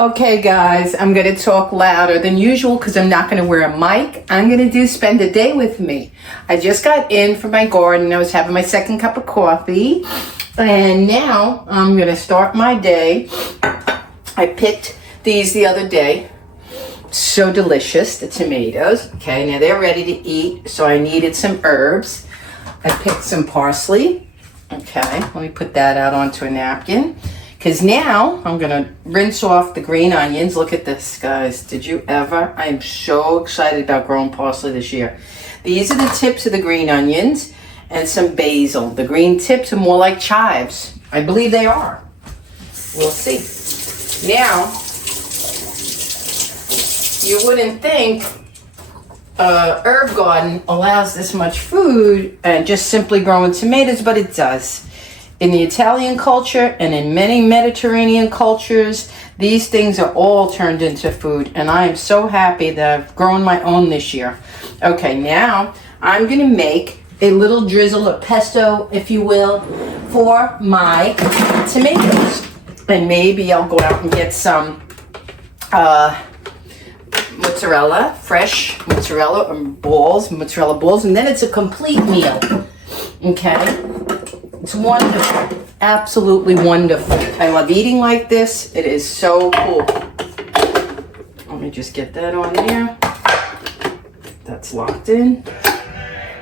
Okay, guys, I'm going to talk louder than usual because I'm not going to wear a mic. I'm going to do spend a day with me. I just got in from my garden. I was having my second cup of coffee. And now I'm going to start my day. I picked these the other day. So delicious, the tomatoes. Okay, now they're ready to eat. So I needed some herbs. I picked some parsley. Okay, let me put that out onto a napkin. Because now I'm going to rinse off the green onions. Look at this, guys. Did you ever? I am so excited about growing parsley this year. These are the tips of the green onions and some basil. The green tips are more like chives. I believe they are. We'll see. Now, you wouldn't think herb garden allows this much food and just simply growing tomatoes, but it does. In the Italian culture and in many Mediterranean cultures, these things are all turned into food, and I am so happy that I've grown my own this year. Okay, now I'm going to make a little drizzle of pesto, if you will, for my tomatoes. And maybe I'll go out and get some mozzarella, fresh mozzarella balls, and then it's a complete meal. Okay? It's wonderful. Absolutely wonderful. I love eating like this. It is so cool. Let me just get that on there. That's locked in.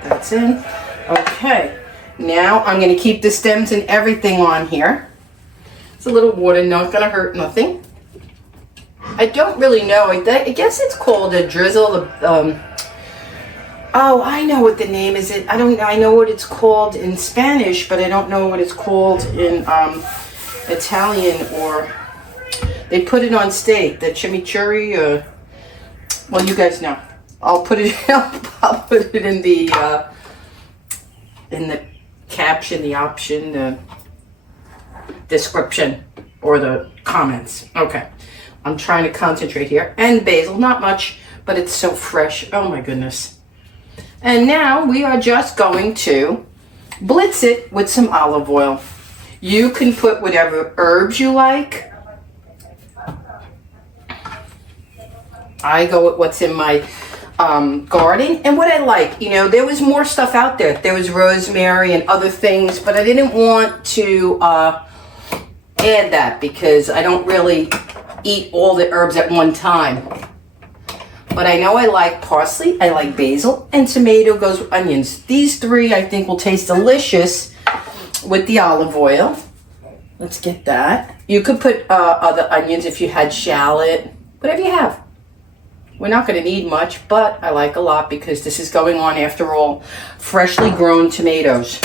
That's in. Okay. Now I'm going to keep the stems and everything on here. It's a little water, not going to hurt nothing. I don't really know. I guess it's called a drizzle. Oh, I know what the name is. I know what it's called in Spanish, but I don't know what it's called in Italian, or they put it on steak, the chimichurri. Well, you guys know. I'll put it. I'll put it in the caption, the option, the description, or the comments. Okay, I'm trying to concentrate here. And basil, not much, but it's so fresh. Oh my goodness. And now we are just going to blitz it with some olive oil. You can put whatever herbs you like. I go with what's in my garden. And what I like, there was more stuff out there. There was rosemary and other things, but I didn't want to add that because I don't really eat all the herbs at one time. But I know I like parsley, I like basil, and tomato goes with onions. These three I think will taste delicious with the olive oil. Let's get that. You could put other onions if you had shallot, whatever you have. We're not going to need much, but I like a lot because this is going on, after all, freshly grown tomatoes.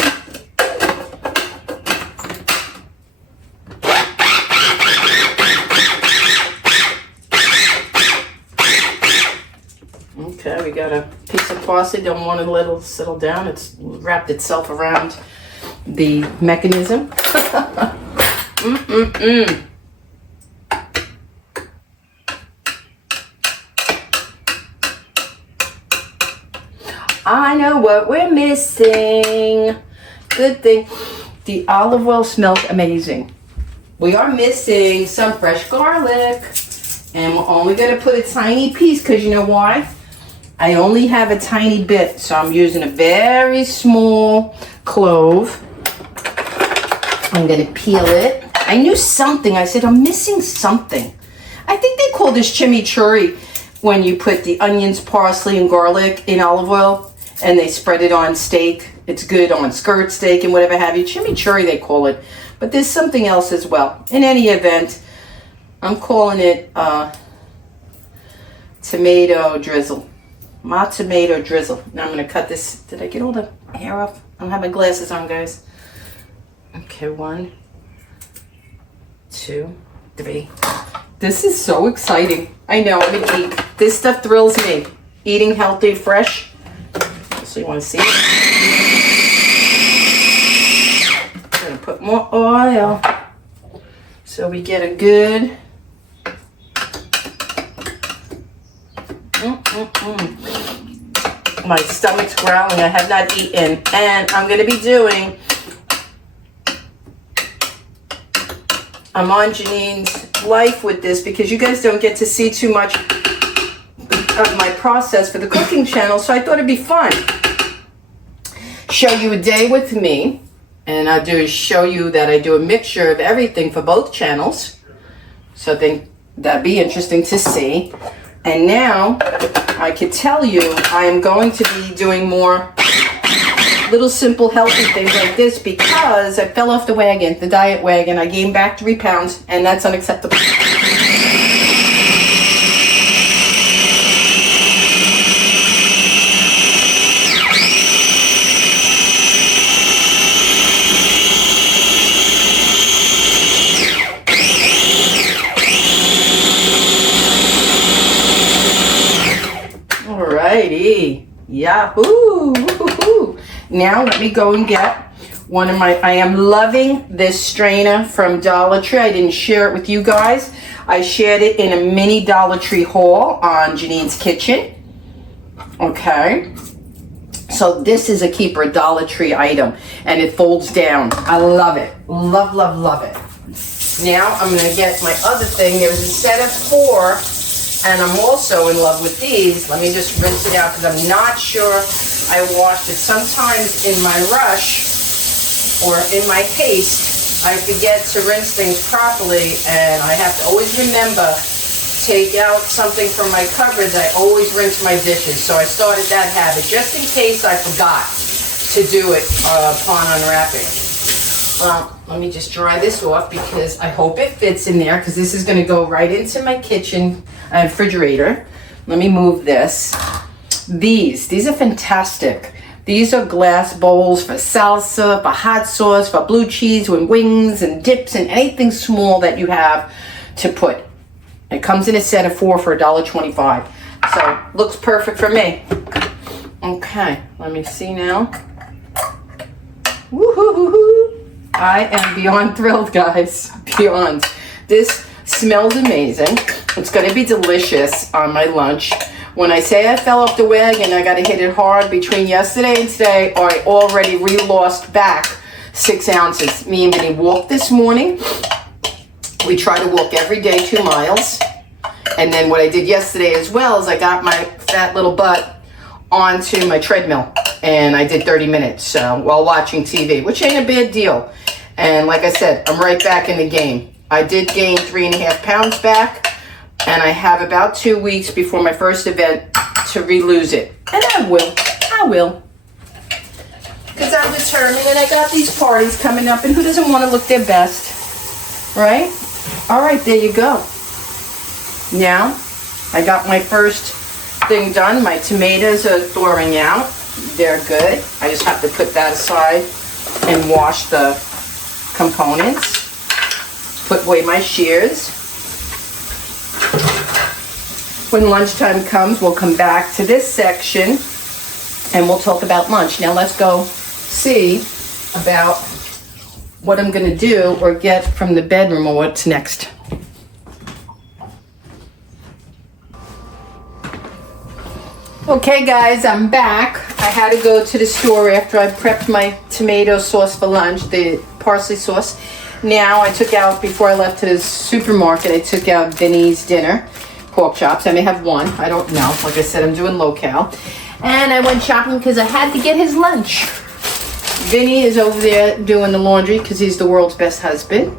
Okay, we got a piece of parsley. Don't want to let it settle down. It's wrapped itself around the mechanism. I know what we're missing. Good thing. The olive oil smells amazing. We are missing some fresh garlic. And we're only going to put a tiny piece because you know why? I only have a tiny bit, so I'm using a very small clove. I'm going to peel it. I knew something. I said, I'm missing something. I think they call this chimichurri when you put the onions, parsley, and garlic in olive oil, and they spread it on steak. It's good on skirt steak and whatever have you. Chimichurri, they call it. But there's something else as well. In any event, I'm calling it tomato drizzle. My tomato drizzle. Now I'm going to cut this. Did I get all the hair off? I don't have my glasses on, guys. Okay, 1, 2, 3. This is so exciting. I know, I'm going to eat. This stuff thrills me. Eating healthy, fresh. So you want to see it? I'm going to put more oil so we get a good... My stomach's growling. I have not eaten. And I'm going to be doing I'm on Jeanine's life with this because you guys don't get to see too much of my process for the cooking channel, so I thought it'd be fun. Show you a day with me, and I'll do is show you that I do a mixture of everything for both channels. So I think that'd be interesting to see. And now I could tell you I am going to be doing more little simple healthy things like this because I fell off the wagon, the diet wagon. I gained back 3 pounds, and that's unacceptable. Alrighty, yahoo! Now let me go and get one of my, I am loving this strainer from Dollar Tree. I didn't share it with you guys. I shared it in a mini Dollar Tree haul on Jeanine's Kitchen. Okay. So this is a keeper Dollar Tree item, and it folds down. I love it. Love, love, love it. Now I'm going to get my other thing. There's a set of 4, and I'm also in love with these. Let me just rinse it out because I'm not sure I washed it. Sometimes in my rush or in my haste, I forget to rinse things properly, and I have to always remember, take out something from my cupboards. I always rinse my dishes. So I started that habit just in case I forgot to do it upon unwrapping. Let me just dry this off because I hope it fits in there, because this is going to go right into my kitchen refrigerator. Let me move this. These are fantastic. These are glass bowls for salsa, for hot sauce, for blue cheese and wings and dips and anything small that you have to put. It comes in a set of 4 for $1.25. So looks perfect for me. Okay, let me see now. Woo-hoo-hoo-hoo. I am beyond thrilled, guys. Beyond. This smells amazing. It's going to be delicious on my lunch. When I say I fell off the wagon, I got to hit it hard between yesterday and today, or I already re-lost back 6 ounces. Me and Vinny walked this morning. We try to walk every day 2 miles. And then what I did yesterday as well is I got my fat little butt onto my treadmill. And I did 30 minutes while watching TV, which ain't a bad deal. And like I said, I'm right back in the game. I did gain 3.5 pounds back. And I have about 2 weeks before my first event to re-lose it. And I will. Because I'm determined, and I got these parties coming up, and who doesn't want to look their best? Right? All right, there you go. Now, I got my first thing done. My tomatoes are thawing out. They're good. I just have to put that aside and wash the components. Put away my shears. When lunchtime comes, we'll come back to this section and we'll talk about lunch. Now let's go see about what I'm going to do or get from the bedroom or what's next. Okay guys, I'm back. I had to go to the store after I prepped my tomato sauce for lunch, the parsley sauce. Now I took out, before I left to the supermarket, I took out Vinny's dinner. Pork chops. I may have 1. I don't know. Like I said, I'm doing low-cal. And I went shopping because I had to get his lunch. Vinny is over there doing the laundry because he's the world's best husband.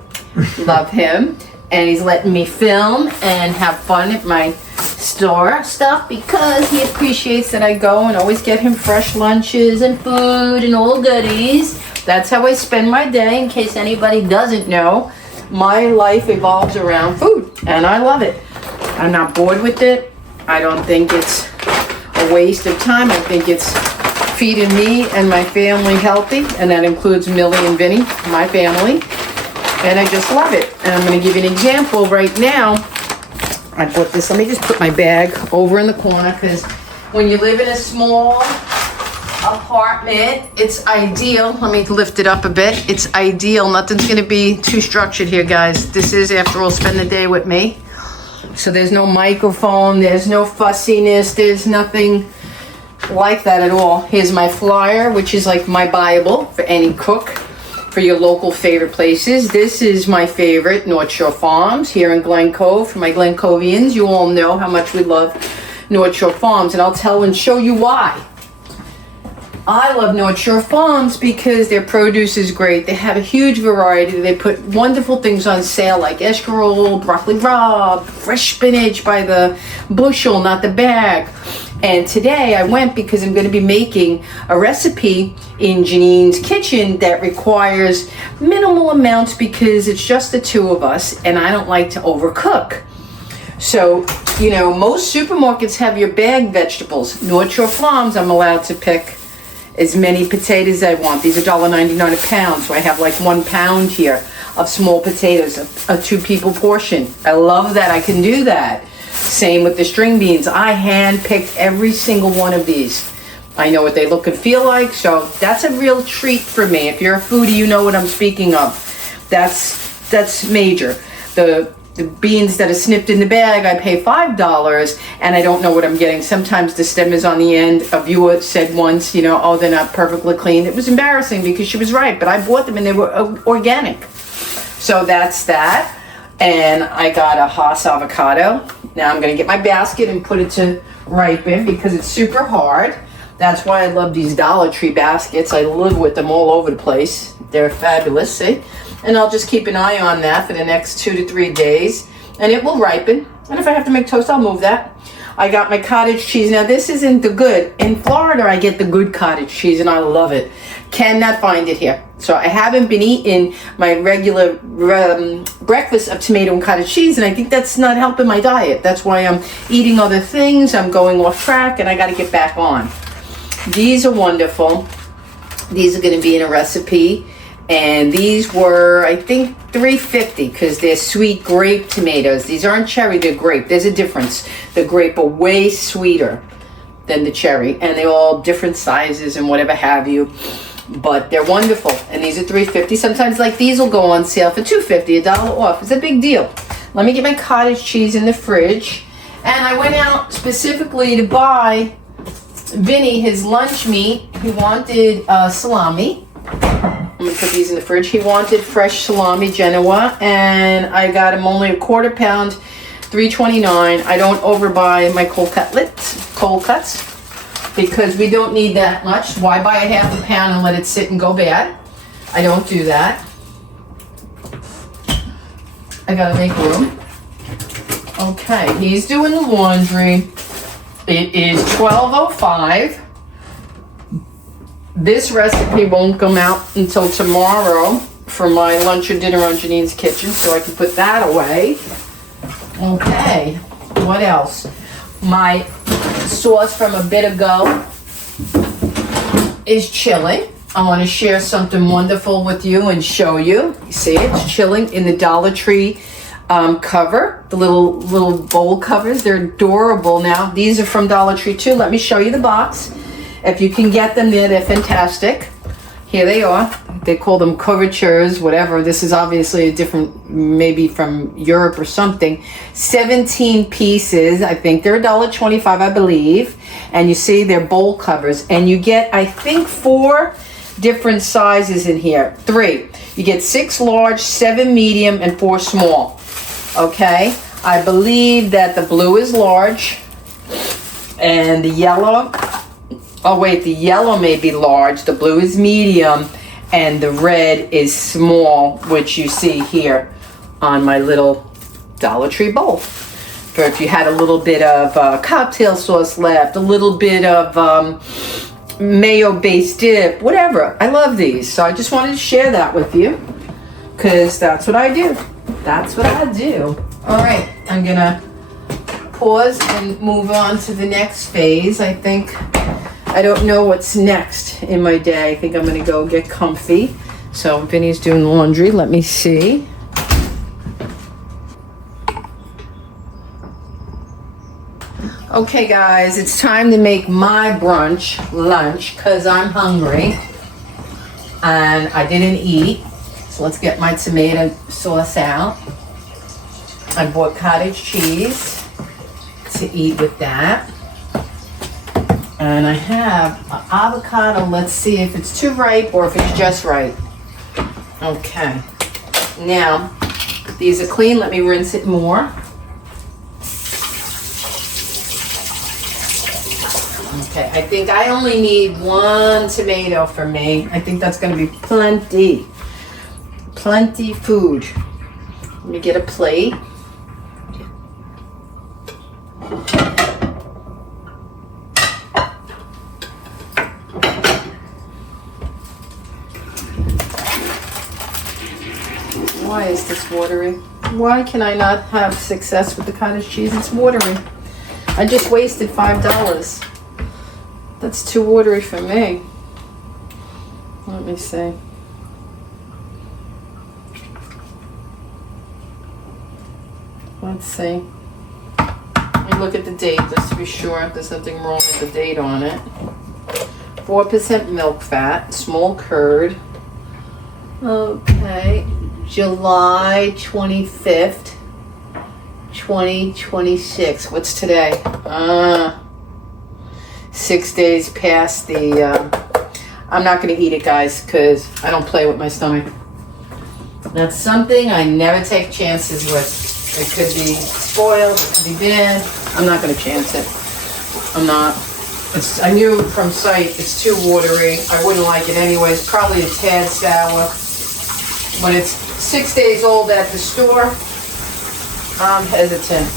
Love him. And he's letting me film and have fun at my store stuff because he appreciates that I go and always get him fresh lunches and food and all goodies. That's how I spend my day. In case anybody doesn't know, my life evolves around food and I love it. I'm not bored with it. I don't think it's a waste of time. I think it's feeding me and my family healthy, and that includes Millie and Vinny, my family. And I just love it. And I'm going to give you an example right now. I bought this. Let me just put my bag over in the corner because when you live in a small apartment, it's ideal. Let me lift it up a bit. It's ideal. Nothing's going to be too structured here, guys. This is, after all, spend the day with me. So there's no microphone, there's no fussiness, there's nothing like that at all. Here's my flyer, which is like my Bible for any cook. for your local favorite places. This is my favorite, North Shore Farms here in Glen Cove. For my Glen Covians, you all know how much we love North Shore Farms, and I'll tell and show you why. I love North Shore Farms because their produce is great. They have a huge variety. They put wonderful things on sale like escarole, broccoli rabe, fresh spinach by the bushel, not the bag. And today I went because I'm going to be making a recipe in Jeanine's kitchen that requires minimal amounts because it's just the two of us and I don't like to overcook. So, you know, most supermarkets have your bagged vegetables. North Shore Farms, I'm allowed to pick as many potatoes as I want. These are $1.99 a pound, so I have like 1 pound here of small potatoes, a 2 people portion. I love that I can do that. Same with the string beans. I hand-picked every single one of these. I know what they look and feel like, so that's a real treat for me. If you're a foodie, you know what I'm speaking of. That's major. The beans that are snipped in the bag, I pay $5, and I don't know what I'm getting. Sometimes the stem is on the end. A viewer said once, you know, oh, they're not perfectly clean. It was embarrassing because she was right, but I bought them and they were organic. So that's that. And I got a Hass avocado. Now I'm gonna get my basket and put it to ripen because it's super hard. That's why I love these Dollar Tree baskets. I live with them all over the place. They're fabulous, see? And I'll just keep an eye on that for the next 2 to 3 days. And it will ripen. And if I have to make toast, I'll move that. I got my cottage cheese. Now this isn't the good. In Florida, I get the good cottage cheese and I love it. Cannot find it here. So I haven't been eating my regular breakfast of tomato and cottage cheese, and I think that's not helping my diet. That's why I'm eating other things. I'm going off track and I got to get back on. These are wonderful. These are going to be in a recipe. And these were, I think, $3.50 because they're sweet grape tomatoes. These aren't cherry, they're grape. There's a difference. The grape are way sweeter than the cherry. And they're all different sizes and whatever have you. But they're wonderful. And these are $3.50. Sometimes like these will go on sale for $2.50, $1 off. It's a big deal. Let me get my cottage cheese in the fridge. And I went out specifically to buy Vinny his lunch meat. He wanted salami. I'm gonna put these in the fridge. He wanted fresh salami Genoa, and I got him only a quarter pound, $3.29. I don't overbuy my cold cuts, because we don't need that much. Why buy a half a pound and let it sit and go bad? I don't do that. I gotta make room. Okay, he's doing the laundry. It is 12:05. This recipe won't come out until tomorrow for my lunch or dinner on Jeanine's kitchen, so I can put that away. Okay, what else? My sauce from a bit ago is chilling. I want to share something wonderful with you and show you. You see, it's chilling in the Dollar Tree cover, the little bowl covers. They're adorable. Now, these are from Dollar Tree too. Let me show you the box. If you can get them there, they're fantastic. Here they are. They call them couvertures, whatever. This is obviously a different, maybe from Europe or something. 17 pieces. I think they're $1.25, I believe. And you see they're bowl covers. And you get, I think, 4 different sizes in here. 3. You get 6 large, 7 medium, and 4 small. Okay? I believe that the blue is large. And the yellow... Oh wait, the yellow may be large, the blue is medium, and the red is small, which you see here on my little Dollar Tree bowl. For if you had a little bit of cocktail sauce left, a little bit of mayo-based dip, whatever. I love these, so I just wanted to share that with you, because that's what I do. That's what I do. All right, I'm gonna pause and move on to the next phase. I don't know what's next in my day. I think I'm gonna go get comfy. So Vinny's doing laundry. Let me see. Okay guys, it's time to make my lunch, because I'm hungry. And I didn't eat. So let's get my tomato sauce out. I bought cottage cheese to eat with that. And I have an avocado. Let's see if it's too ripe or if it's just right. Okay. Now, these are clean. Let me rinse it more. Okay, I think I only need 1 tomato for me. I think that's going to be plenty. Plenty food. Let me get a plate. Why is this watery? Why can I not have success with the cottage cheese? It's watery. I just wasted $5. That's too watery for me. Let me see. Let's see. Let me look at the date just to be sure there's nothing wrong with the date on it. 4% milk fat, small curd. Okay. July 25th, 2026. What's today? 6 days past the, I'm not going to eat it, guys, because I don't play with my stomach. That's something I never take chances with. It could be spoiled, it could be bad. I'm not going to chance it. I'm not. I knew from sight it's too watery. I wouldn't like it anyways. Probably a tad sour. When it's 6 days old at the store, I'm hesitant.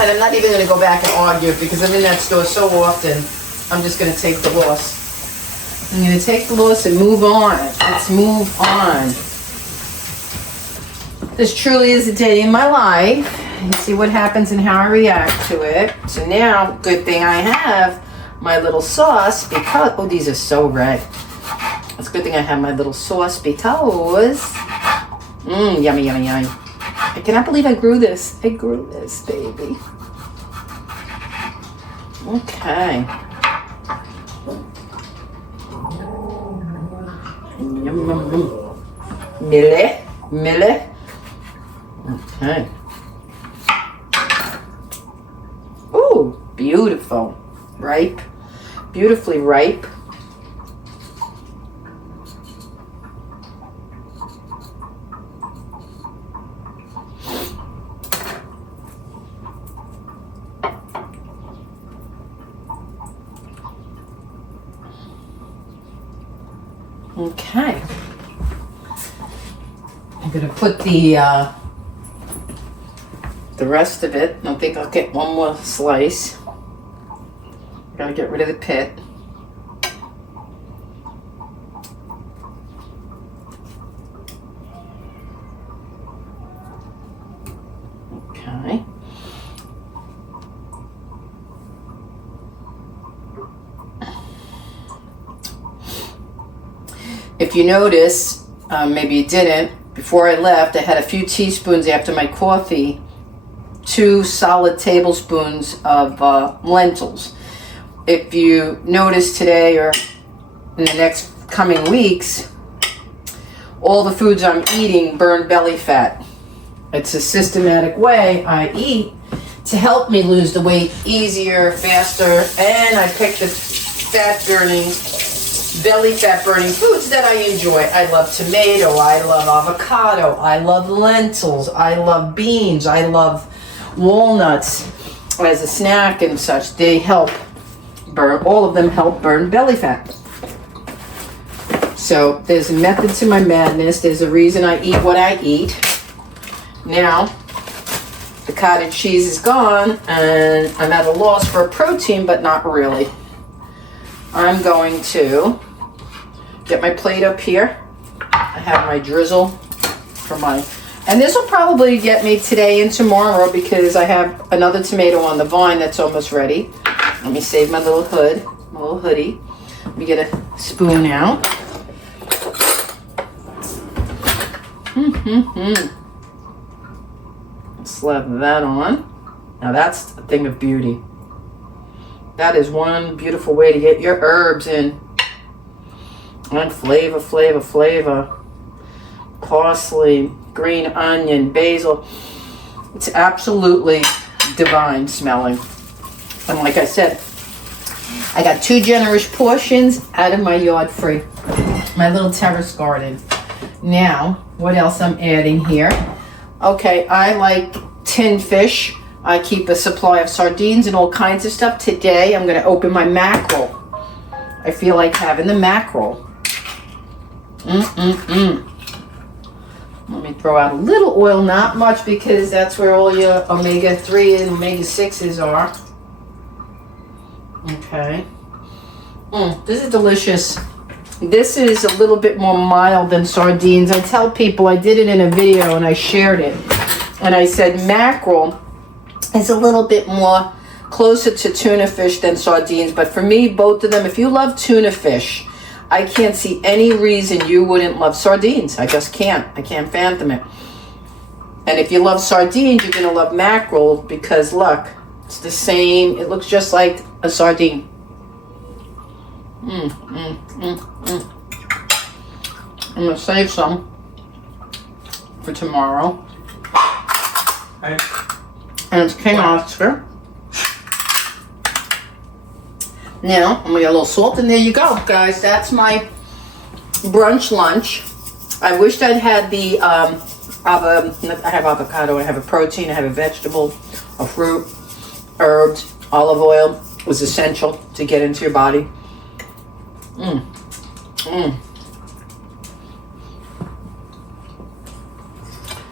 And I'm not even going to go back and argue because I'm in that store so often. I'm just going to take the loss. I'm going to take the loss and move on. Let's move on. This truly is a day in my life. And see what happens and how I react to it. So now, good thing I have my little sauce because, oh, these are so red. It's a good thing I have my little sauce because, yummy, yummy, yummy. I cannot believe I grew this. I grew this, baby. Okay. Mille. Okay. Ooh, beautiful. Ripe. Beautifully ripe. Okay. I'm going to put the rest of it. I don't think I'll get one more slice. Got to get rid of the pit. Okay. If you notice, maybe you didn't, before I left, I had a few teaspoons after my coffee, 2 solid tablespoons of lentils. If you notice today or in the next coming weeks, all the foods I'm eating burn belly fat. It's a systematic way I eat to help me lose the weight easier, faster, and I pick the belly fat burning foods that I enjoy. I love tomato, I love avocado, I love lentils, I love beans, I love walnuts as a snack and such. They help burn, all of them help burn belly fat. So there's a method to my madness. There's a reason I eat what I eat. Now, the cottage cheese is gone and I'm at a loss for a protein, but not really. I'm going to get my plate up here. I have my drizzle for my, and this will probably get me today and tomorrow because I have another tomato on the vine that's almost ready. Let me save my little hoodie. Let me get a spoon out. Slap that on. Now that's a thing of beauty. That is one beautiful way to get your herbs in. And flavor. Parsley, green onion, basil. It's absolutely divine smelling. And like I said, I got 2 generous portions out of my yard free. My little terrace garden. Now, what else I'm adding here? Okay, I like tinned fish. I keep a supply of sardines and all kinds of stuff. Today, I'm going to open my mackerel. I feel like having the mackerel. Let me throw out a little oil, not much, because that's where all your omega-3 and omega-6s are. Okay. This is delicious. This is a little bit more mild than sardines. I tell people, I did it in a video and I shared it. And I said mackerel is a little bit more closer to tuna fish than sardines. But for me, both of them, if you love tuna fish, I can't see any reason you wouldn't love sardines. I just can't. I can't fathom it. And if you love sardines, you're going to love mackerel because, look, it's the same. It looks just like a sardine. I'm going to save some for tomorrow. Okay. And it's King Oscar. Now, I'm going to get a little salt, and there you go, guys. That's my brunch lunch. I wished I'd had the, I have avocado, I have a protein, I have a vegetable, a fruit, herbs, olive oil was essential to get into your body.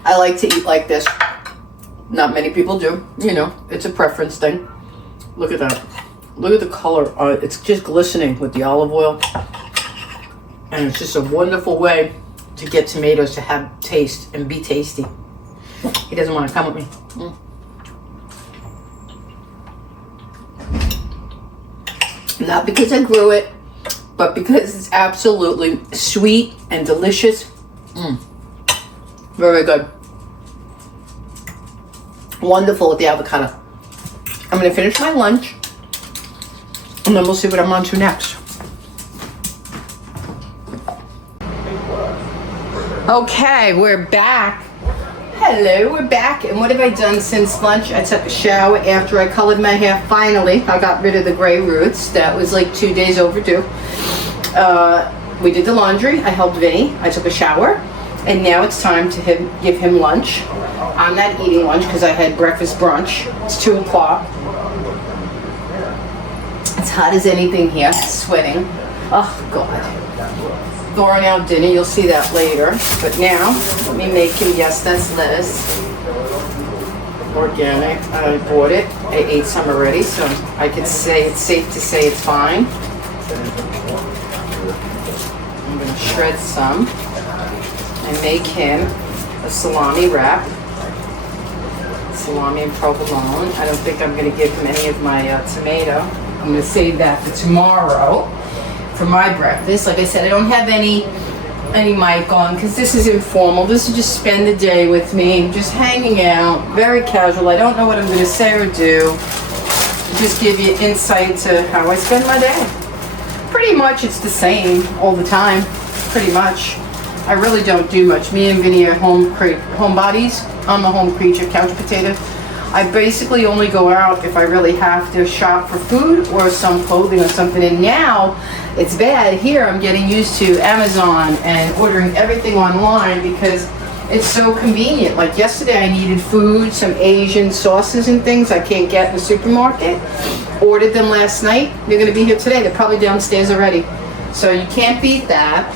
I like to eat like this. Not many people do. You know, it's a preference thing. Look at that. Look at the color. It's just glistening with the olive oil. And it's just a wonderful way to get tomatoes to have taste and be tasty. He doesn't want to come with me. Not because I grew it, but because it's absolutely sweet and delicious. Very good. Wonderful with the avocado. I'm going to finish my lunch, and then we'll see what I'm on to next. Okay, we're back. Hello, we're back. And what have I done since lunch? I took a shower after I colored my hair. Finally, I got rid of the gray roots. That was like 2 days overdue. We did the laundry. I helped Vinny. I took a shower. And now it's time to give him lunch. I'm not eating lunch because I had breakfast brunch. It's 2 o'clock. It's hot as anything here. Sweating. Oh, God. Throwing out dinner. You'll see that later. But now, let me make him. Yes, that's lettuce. Organic. I bought it. I ate some already, so I can say it's safe to say it's fine. I'm going to shred some and make him a salami wrap. Salami and provolone. I don't think I'm going to give him any of my tomato. I'm going to save that for tomorrow for my breakfast. Like I said, I don't have any mic on because this is informal. This is just spend the day with me, just hanging out, very casual. I don't know what I'm going to say or do. Just give you insight to how I spend my day. Pretty much it's the same all the time. Pretty much. I really don't do much. Me and Vinny are homebodies. I'm a home creature, couch potato. I basically only go out if I really have to shop for food or some clothing or something. And now it's bad. Here I'm getting used to Amazon and ordering everything online because it's so convenient. Like yesterday I needed food, some Asian sauces and things I can't get in the supermarket. Ordered them last night. They're going to be here today. They're probably downstairs already. So you can't beat that.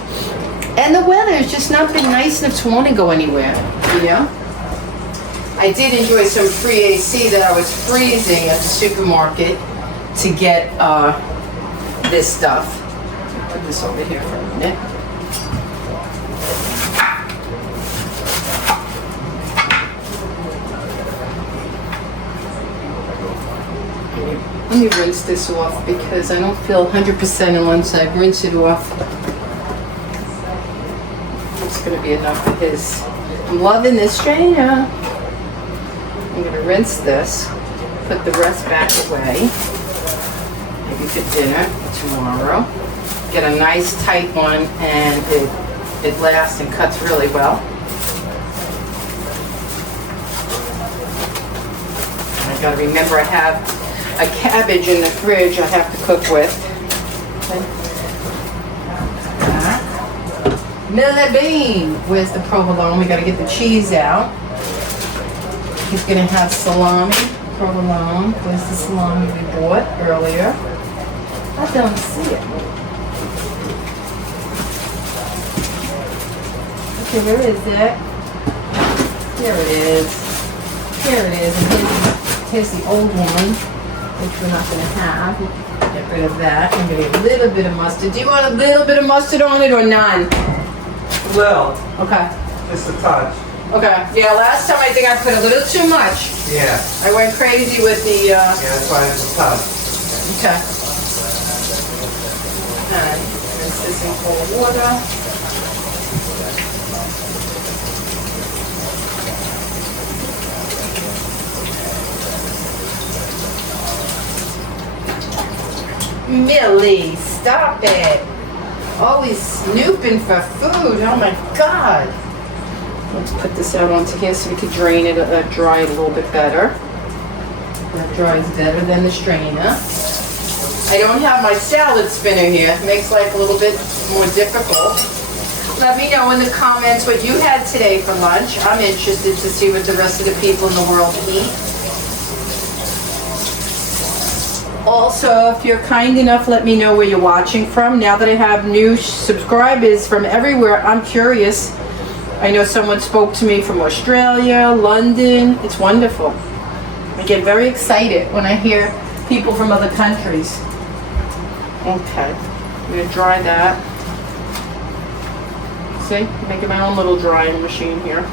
And the weather has just not been nice enough to want to go anywhere, you know? I did enjoy some free AC that I was freezing at the supermarket to get this stuff. Put this over here for a minute. Let me rinse this off because I don't feel 100% on one side. Rinse it off. It's going to be enough of his. I'm loving this strainer. I'm going to rinse this, put the rest back away, maybe for dinner tomorrow. Get a nice tight one and it lasts and cuts really well. I got to remember I have a cabbage in the fridge I have to cook with. Okay. Bean. Where's the provolone? We gotta get the cheese out. He's gonna have salami, provolone. Where's the salami we bought earlier? I don't see it. Okay, where is it? Here it is. Here it is. And here's the old one, which we're not gonna have. Get rid of that. I'm gonna get a little bit of mustard. Do you want a little bit of mustard on it or none? Well, Okay. just a touch. Okay. Yeah, last time I think I put a little too much. Yeah. I went crazy with the, Yeah, that's why it's a touch. okay. And rinse this in cold water. Millie, stop it. Always snooping for food. Oh my God. Let's put this out onto here so we can drain it, dry it a little bit better. That dries better than the strainer. I don't have my salad spinner here. It makes life a little bit more difficult. Let me know in the comments what you had today for lunch. I'm interested to see what the rest of the people in the world eat. Also, if you're kind enough, let me know where you're watching from. Now that I have new subscribers from everywhere, I'm curious. I know someone spoke to me from Australia, London. It's wonderful. I get very excited when I hear people from other countries. Okay, I'm gonna dry that. See, I'm making my own little drying machine here.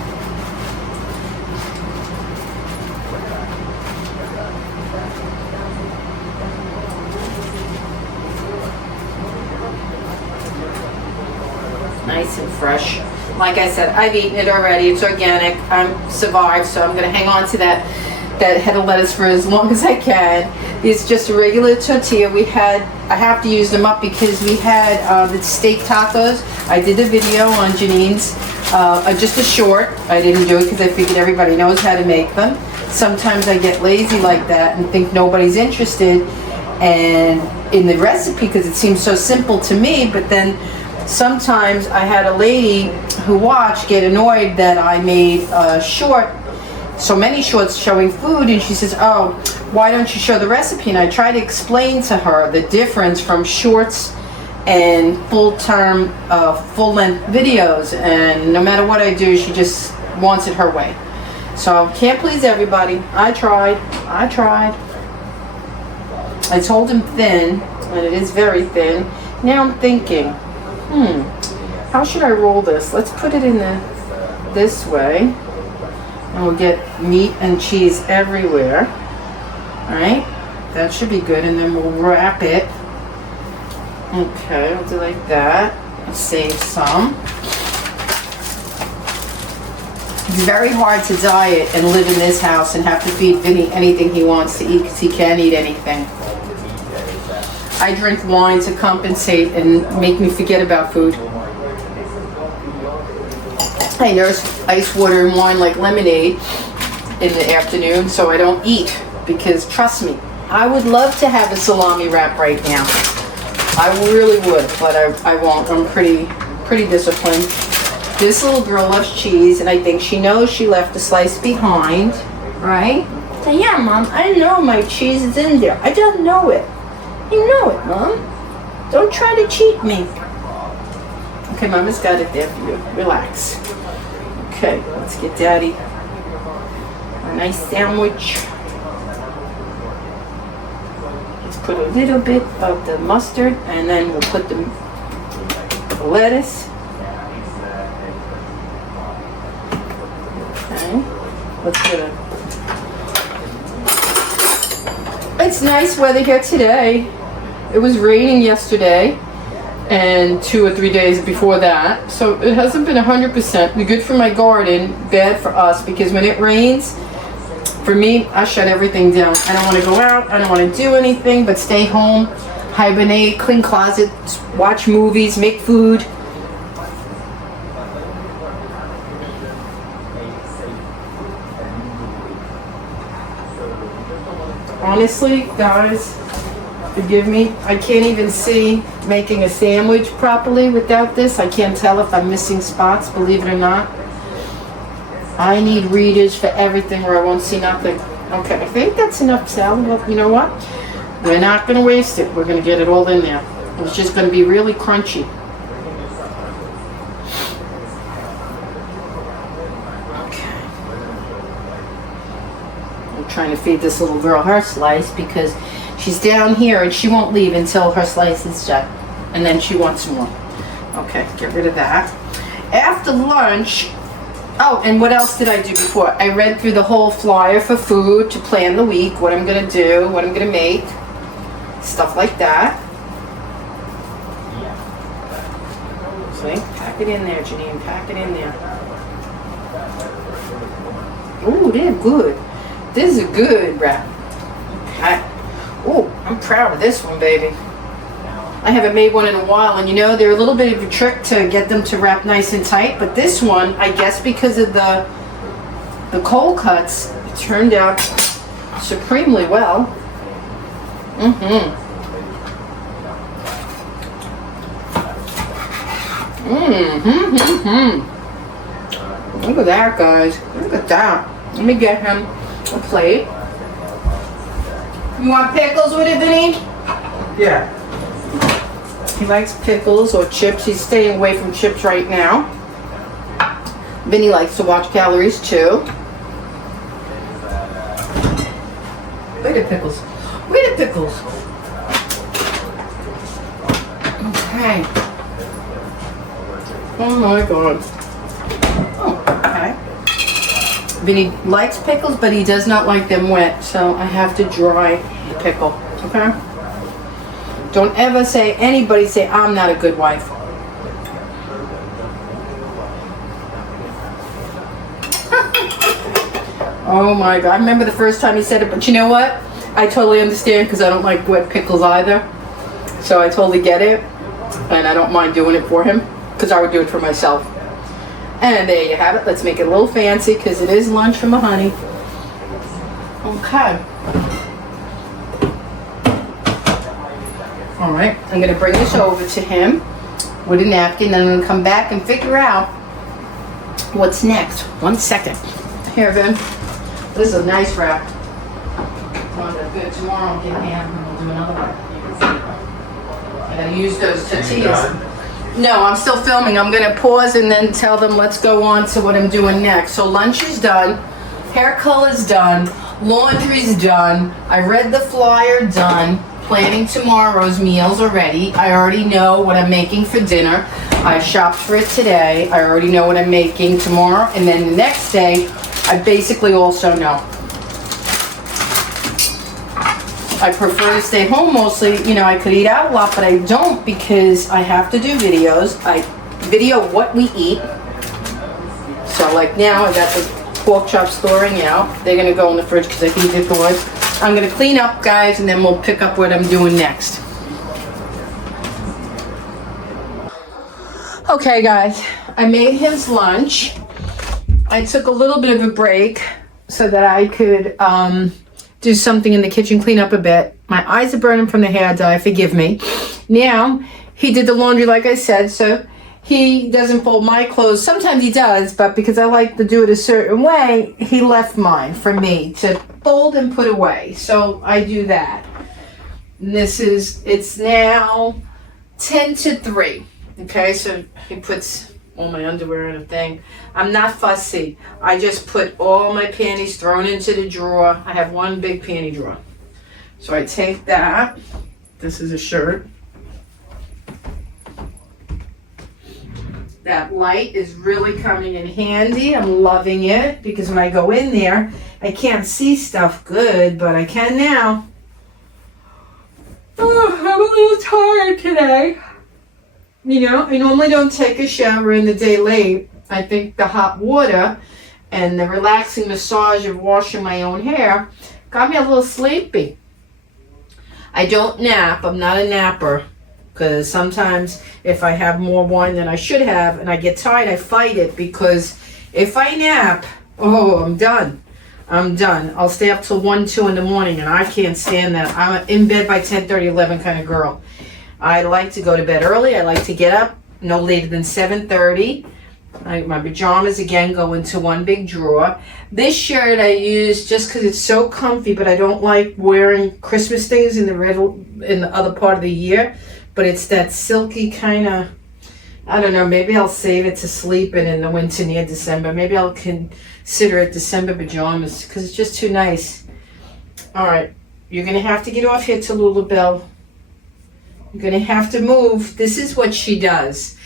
Nice and fresh. Like I said, I've eaten it already. It's organic. I'm survived, so I'm gonna hang on to that head of lettuce for as long as I can. It's just a regular tortilla. I have to use them up because we had the steak tacos. I did a video on Jeanine's, just a short. I didn't do it because I figured everybody knows how to make them. Sometimes I get lazy like that and think nobody's interested and in the recipe because it seems so simple to me, but then sometimes I had a lady who watched get annoyed that I made a short, so many shorts showing food, and she says, oh, why don't you show the recipe? And I try to explain to her the difference from shorts and full-term, full-length videos, and no matter what I do, she just wants it her way. So, can't please everybody. I tried. I told him thin, and it is very thin. Now I'm thinking, how should I roll this? Let's put it in this way. And we'll get meat and cheese everywhere. Alright? That should be good. And then we'll wrap it. Okay, we'll do like that. Save some. It's very hard to diet and live in this house and have to feed Vinny anything he wants to eat because he can't eat anything. I drink wine to compensate and make me forget about food. I nurse ice water and wine like lemonade in the afternoon so I don't eat because trust me, I would love to have a salami wrap right now. I really would, but I won't. I'm pretty disciplined. This little girl loves cheese and I think she knows she left a slice behind, right? So yeah, Mom, I know my cheese is in there. I just know it. You know it, Mom. Don't try to cheat me. Okay, Mama's got it there for you. Relax. Okay, let's get Daddy a nice sandwich. Let's put a little bit of the mustard and then we'll put the lettuce. Okay, let's put It's nice weather here today. It was raining yesterday and 2 or 3 days before that, so it hasn't been 100% good for my garden, bad for us, because when it rains, for me, I shut everything down. I don't want to go out, I don't want to do anything but stay home, hibernate, clean closets, watch movies, make food. Honestly, guys, Forgive me. I can't even see making a sandwich properly without this. I can't tell if I'm missing spots, believe it or not. I need readers for everything or I won't see nothing. Okay, I think that's enough salad. Well, you know what? We're not going to waste it. We're going to get it all in there. It's just going to be really crunchy. Okay. I'm trying to feed this little girl her slice because she's down here and she won't leave until her slice is done. And then she wants more. Okay, get rid of that. After lunch, oh, and what else did I do before? I read through the whole flyer for food to plan the week, what I'm going to do, what I'm going to make, stuff like that. See? Pack it in there, Jeanine. Pack it in there. Ooh, they're good. This is a good wrap. Okay. Ooh, I'm proud of this one, baby. I haven't made one in a while, and you know, they're a little bit of a trick to get them to wrap nice and tight, but this one, I guess because of the cold cuts, it turned out supremely well. Look at that, guys. Look at that. Let me get him a plate. You want pickles with it, Vinny? Yeah. He likes pickles or chips. He's staying away from chips right now. Vinny likes to watch calories too. Where the pickles? Where the pickles? Okay. Oh my god. Oh, okay. Vinny likes pickles, but he does not like them wet, so I have to dry the pickle. Okay? Don't ever say, anybody say, I'm not a good wife. Oh my god. I remember the first time he said it, but you know what? I totally understand because I don't like wet pickles either. So I totally get it. And I don't mind doing it for him because I would do it for myself. And there you have it. Let's make it a little fancy because it is lunch from a honey. Okay. Alright, I'm going to bring this over to him with a napkin, then I'm going to come back and figure out what's next. 1 second. Here, Vin. This is a nice wrap. Tomorrow I'll get ham and we'll do another one. I gotta use those tortillas. No, I'm still filming. I'm gonna pause and then tell them let's go on to what I'm doing next. So lunch is done, hair color's done, laundry's done, I read the flyer, done, planning tomorrow's meals already. I already know what I'm making for dinner. I shopped for it today. I already know what I'm making tomorrow, and then the next day I basically also know. I prefer to stay home mostly. You know, I could eat out a lot, but I don't because I have to do videos. I video what we eat. So like now I got the pork chops thawing out. They're gonna go in the fridge because I heat it thawed. I'm gonna clean up, guys, and then we'll pick up what I'm doing next. Okay, guys, I made his lunch. I took a little bit of a break so that I could do something in the kitchen, clean up a bit. My eyes are burning from the hair dye, forgive me. Now, he did the laundry like I said, so he doesn't fold my clothes. Sometimes he does, but because I like to do it a certain way, he left mine for me to fold and put away. So I do that. And it's now 10 to 3. Okay, so he puts all my underwear in a thing. I'm not fussy. I just put all my panties thrown into the drawer. I have one big panty drawer. So I take that. This is a shirt. That light is really coming in handy. I'm loving it because when I go in there, I can't see stuff good, but I can now. Oh, I'm a little tired today. You know, I normally don't take a shower in the day late. I think the hot water and the relaxing massage of washing my own hair got me a little sleepy. I don't nap. I'm not a napper because sometimes if I have more wine than I should have and I get tired, I fight it because if I nap, oh, I'm done. I'm done. I'll stay up till 1, 2 in the morning, and I can't stand that. I'm in bed by 10:30, 11 kind of girl. I like to go to bed early. I like to get up no later than 7:30. My pajamas, again, go into one big drawer. This shirt I use just because it's so comfy, but I don't like wearing Christmas things in the other part of the year. But it's that silky kind of, I don't know, maybe I'll save it to sleep in the winter near December. Maybe I'll consider it December pajamas because it's just too nice. All right, you're going to have to get off here, Tallulah Bell. You're going to have to move. This is what she does.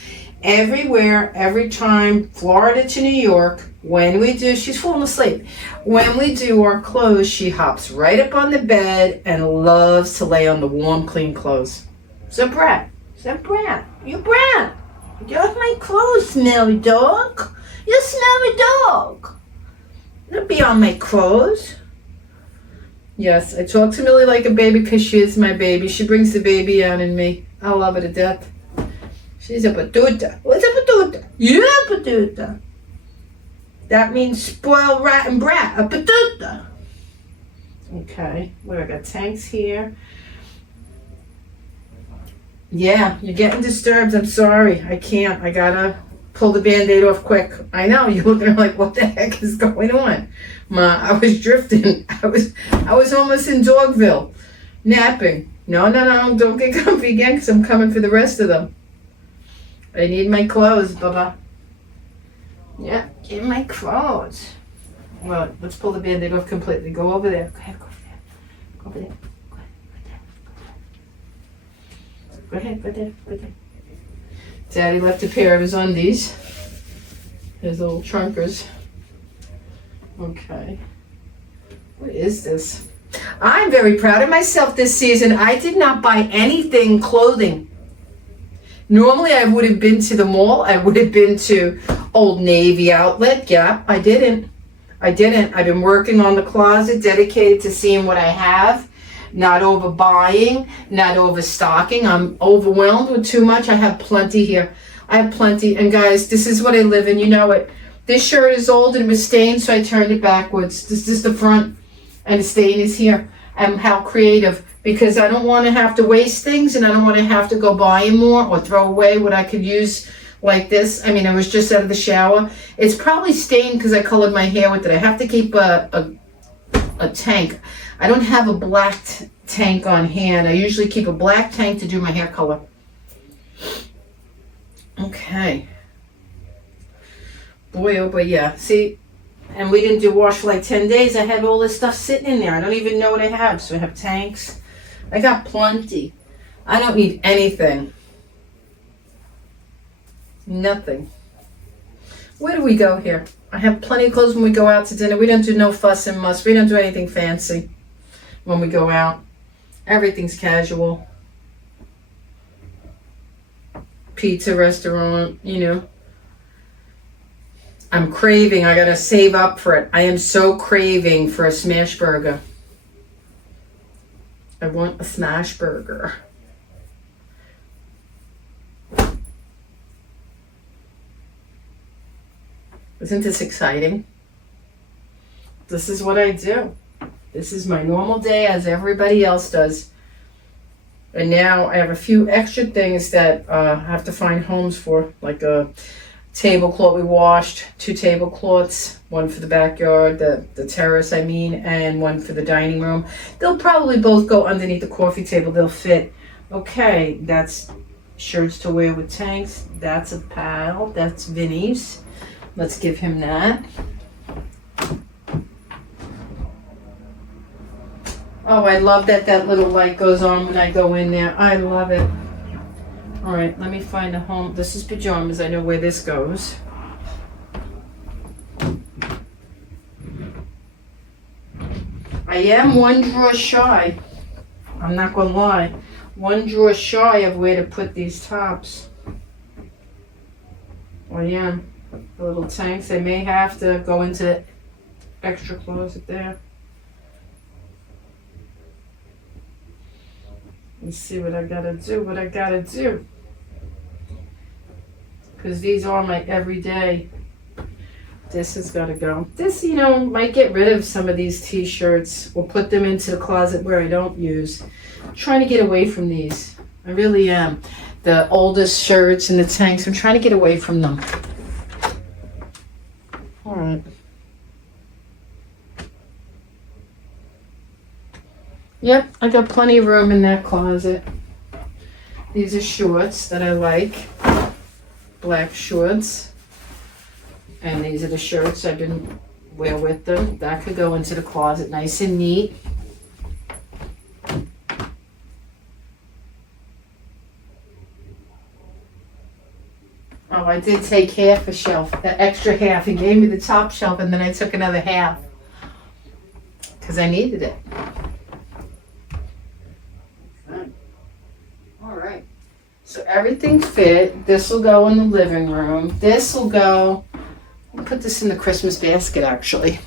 Everywhere, every time, Florida to New York, when we do, she's falling asleep. When we do our clothes, she hops right up on the bed and loves to lay on the warm, clean clothes. So, Brat, you Brat, get off my clothes, smelly dog. You smelly dog. Don't be on my clothes. Yes, I talk to Millie like a baby because she is my baby. She brings the baby out in me. I love her to death. She's a patuta. What's a patuta? You're a patuta. That means spoiled, rotten brat. A patuta. Okay. What, I got tanks here. Yeah, you're getting disturbed. I'm sorry. I can't. I gotta pull the Band-Aid off quick. I know. You're looking at me like, what the heck is going on? Ma, I was drifting. I was almost in Dogville. Napping. No. Don't get comfy again because I'm coming for the rest of them. I need my clothes, Bubba. Yeah, get my clothes. Well, let's pull the Band-Aid off completely. Go over there. Go ahead, go over there. Go over there. Go ahead. Daddy left a pair of his undies. His little trunkers. Okay. What is this? I'm very proud of myself this season. I did not buy anything clothing. Normally, I would have been to the mall. I would have been to Old Navy outlet. Yeah, I didn't. I've been working on the closet, dedicated to seeing what I have, not overbuying, not overstocking. I'm overwhelmed with too much. I have plenty here. I have plenty. And guys, this is what I live in. You know it. This shirt is old and it was stained, so I turned it backwards. This is the front, and the stain is here. And how creative. Because I don't want to have to waste things, and I don't want to have to go buying more or throw away what I could use like this. I mean, I was just out of the shower. It's probably stained because I colored my hair with it. I have to keep a tank. I don't have a black tank on hand. I usually keep a black tank to do my hair color. Okay. Boy, oh boy, yeah. See, and we didn't do wash for like 10 days. I had all this stuff sitting in there. I don't even know what I have. So I have tanks. I got plenty. I don't need anything. Nothing. Where do we go here? I have plenty of clothes when we go out to dinner. We don't do no fuss and muss. We don't do anything fancy when we go out. Everything's casual. Pizza restaurant, you know. I'm craving. I gotta save up for it. I am so craving for a smash burger. I want a smash burger. Isn't this exciting? This is what I do. This is my normal day as everybody else does. And now I have a few extra things that I have to find homes for, like a tablecloth we washed, 2 tablecloths, one for the backyard, the terrace I mean, and one for the dining room. They'll probably both go underneath the coffee table. They'll fit. Okay, that's shirts to wear with tanks. That's a pal. That's Vinny's. Let's give him that. Oh, I love that little light goes on when I go in there. I love it. All right, let me find a home. This is pajamas. I know where this goes. I am one drawer shy. I'm not going to lie. One drawer shy of where to put these tops. I am. The little tanks. I may have to go into the extra closet there. Let's see what I gotta do. Because these are my everyday. This has got to go. This, you know, might get rid of some of these t-shirts or put them into the closet where I don't use. I'm trying to get away from these. I really am. The oldest shirts and the tanks, I'm trying to get away from them. All right. Yep, I got plenty of room in that closet. These are shorts that I like. Black shorts. And these are the shirts I've been wear with them. That could go into the closet nice and neat. Oh, I did take half a shelf, the extra half. He gave me the top shelf and then I took another half because I needed it. All right. So everything fit. This will go in the living room. This will go, I'll put this in the Christmas basket actually.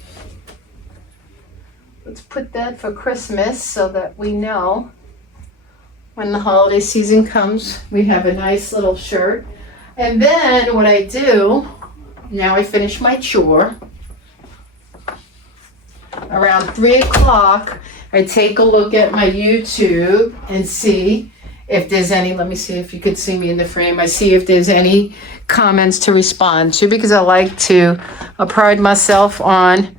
Let's put that for Christmas so that we know when the holiday season comes, we have a nice little shirt. And then what I do, now I finish my chore. Around 3 o'clock, I take a look at my YouTube and see if there's any, let me see if you could see me in the frame. I see if there's any comments to respond to because I like to pride myself on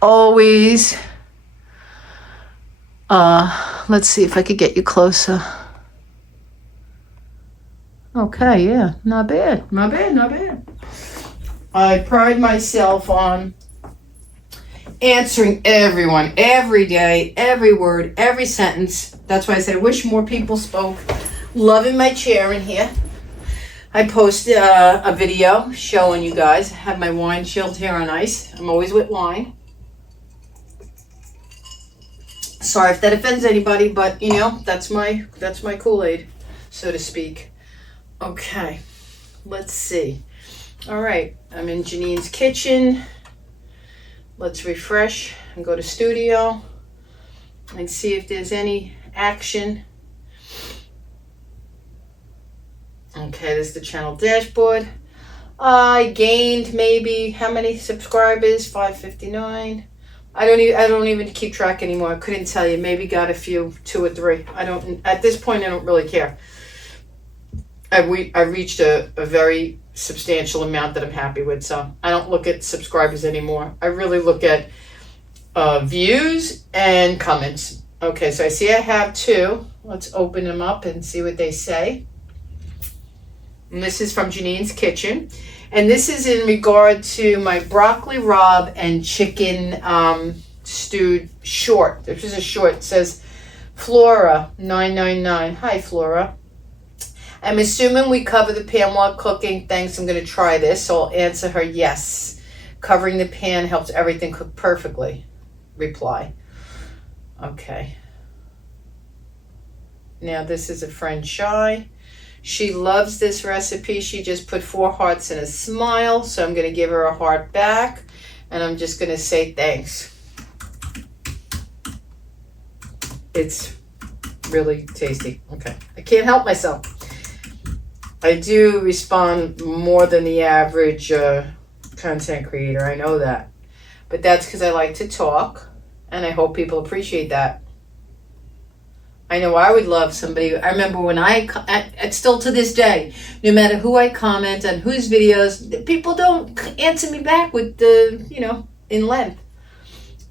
always, let's see if I could get you closer. Okay, yeah, not bad, not bad, not bad. I pride myself on answering everyone, every day, every word, every sentence. That's why I say I wish more people spoke. Loving my chair in here. I posted a video showing you guys. I have my wine chilled here on ice. I'm always with wine. Sorry if that offends anybody, but you know, that's my Kool-Aid, so to speak. Okay, let's see. All right, I'm in Jeanine's kitchen. Let's refresh and go to studio and see if there's any action. Okay, this is the channel dashboard. I gained maybe how many subscribers? 559. I don't even keep track anymore. I couldn't tell you. Maybe got a few, 2 or 3. I don't. At this point, I don't really care. I reached a very substantial amount that I'm happy with, so I don't look at subscribers anymore. I really look at views and comments. Okay, so I see I have 2. Let's open them up and see what they say. And this is from Jeanine's kitchen. And this is in regard to my broccoli rabe and chicken stewed short. This is a short. It says Flora 999. Hi, Flora. I'm assuming we cover the pan while cooking. Thanks, I'm going to try this. So I'll answer her yes. Covering the pan helps everything cook perfectly. Reply. Okay. Now this is a friend Shy. She loves this recipe. She just put 4 hearts and a smile. So I'm going to give her a heart back. And I'm just going to say thanks. It's really tasty. Okay. I can't help myself. I do respond more than the average content creator. I know that. But that's because I like to talk. And I hope people appreciate that. I know I would love somebody. I remember when still to this day, no matter who I comment on whose videos, people don't answer me back with the, in length.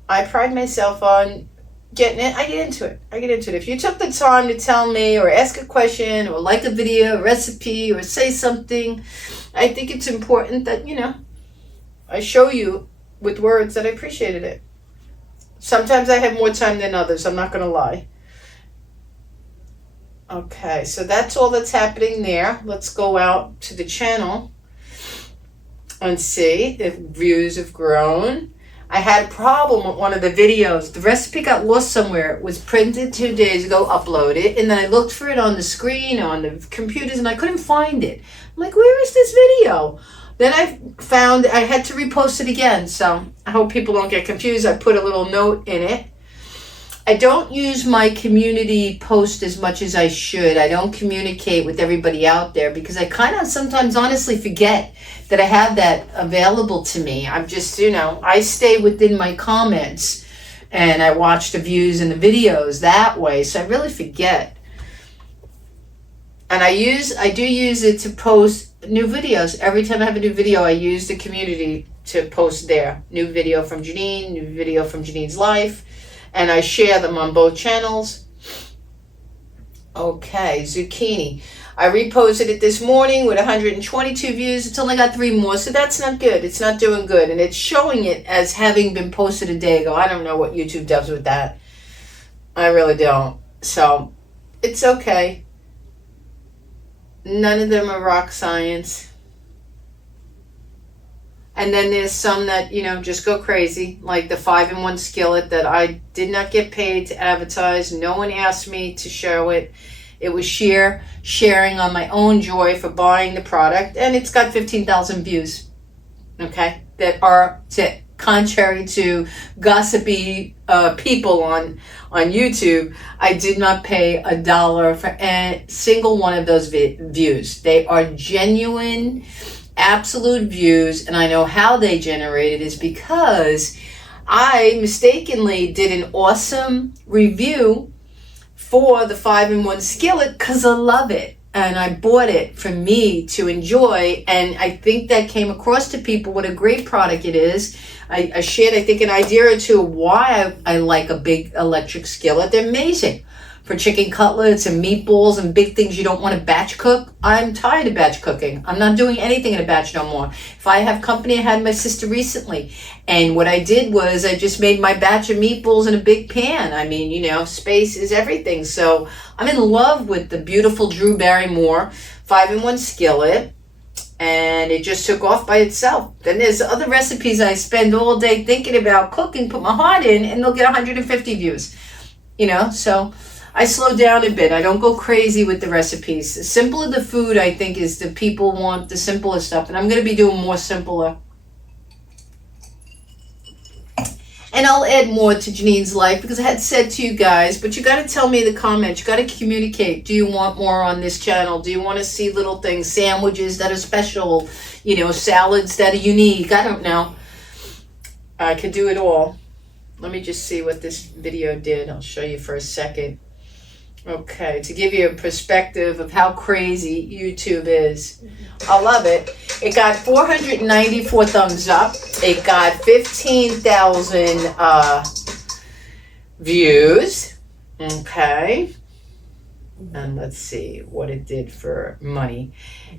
I pride myself on getting it. I get into it. If you took the time to tell me or ask a question or like a video, a recipe, or say something, I think it's important that, I show you with words that I appreciated it. Sometimes I have more time than others. I'm not going to lie. Okay, so that's all that's happening there. Let's go out to the channel and see if views have grown. I had a problem with one of the videos. The recipe got lost somewhere. It was printed 2 days ago, uploaded, and then I looked for it on the screen, on the computers, and I couldn't find it. I'm like, where is this video? Then I found I had to repost it again, so I hope people don't get confused. I put a little note in it. I don't use my community post as much as I should. I don't communicate with everybody out there because I kind of sometimes honestly forget that I have that available to me. I'm just, I stay within my comments and I watch the views and the videos that way. So I really forget. And I do use it to post new videos. Every time I have a new video, I use the community to post there. New video from Jeanine, new video from Janine's life. And I share them on both channels. Okay, zucchini. I reposted it this morning with 122 views. It's only got 3 more, so that's not good. It's not doing good. And it's showing it as having been posted a day ago. I don't know what YouTube does with that. I really don't. So, it's okay. None of them are rock science. And then there's some that, just go crazy, like the 5-in-1 skillet that I did not get paid to advertise. No one asked me to show it. It was sheer sharing on my own joy for buying the product. And it's got 15,000 views, okay, that are contrary to gossipy people on YouTube. I did not pay $1 for a single one of those views. They are genuine, absolute views, and I know how they generated is because I mistakenly did an awesome review for the 5-in-1 skillet because I love it. And I bought it for me to enjoy. And I think that came across to people what a great product it is. I shared, I think, an idea or two why I like a big electric skillet. They're amazing for chicken cutlets and meatballs and big things you don't want to batch cook. I'm tired of batch cooking. I'm not doing anything in a batch no more. If I have company, I had my sister recently. And what I did was I just made my batch of meatballs in a big pan. I mean, space is everything. So I'm in love with the beautiful Drew Barrymore 5-in-1 skillet. And it just took off by itself. Then there's other recipes I spend all day thinking about cooking, put my heart in, and they'll get 150 views. So I slow down a bit. I don't go crazy with the recipes. The simpler the food, I think, is the people want the simpler stuff. And I'm going to be doing more simpler. And I'll add more to Janine's life because I had said to you guys, but you got to tell me in the comments. You got to communicate. Do you want more on this channel? Do you want to see little things, sandwiches that are special, salads that are unique? I don't know. I could do it all. Let me just see what this video did. I'll show you for a second. Okay, to give you a perspective of how crazy YouTube is. I love it. It got 494 thumbs up. It got 15,000 views. Okay. And let's see what it did for money.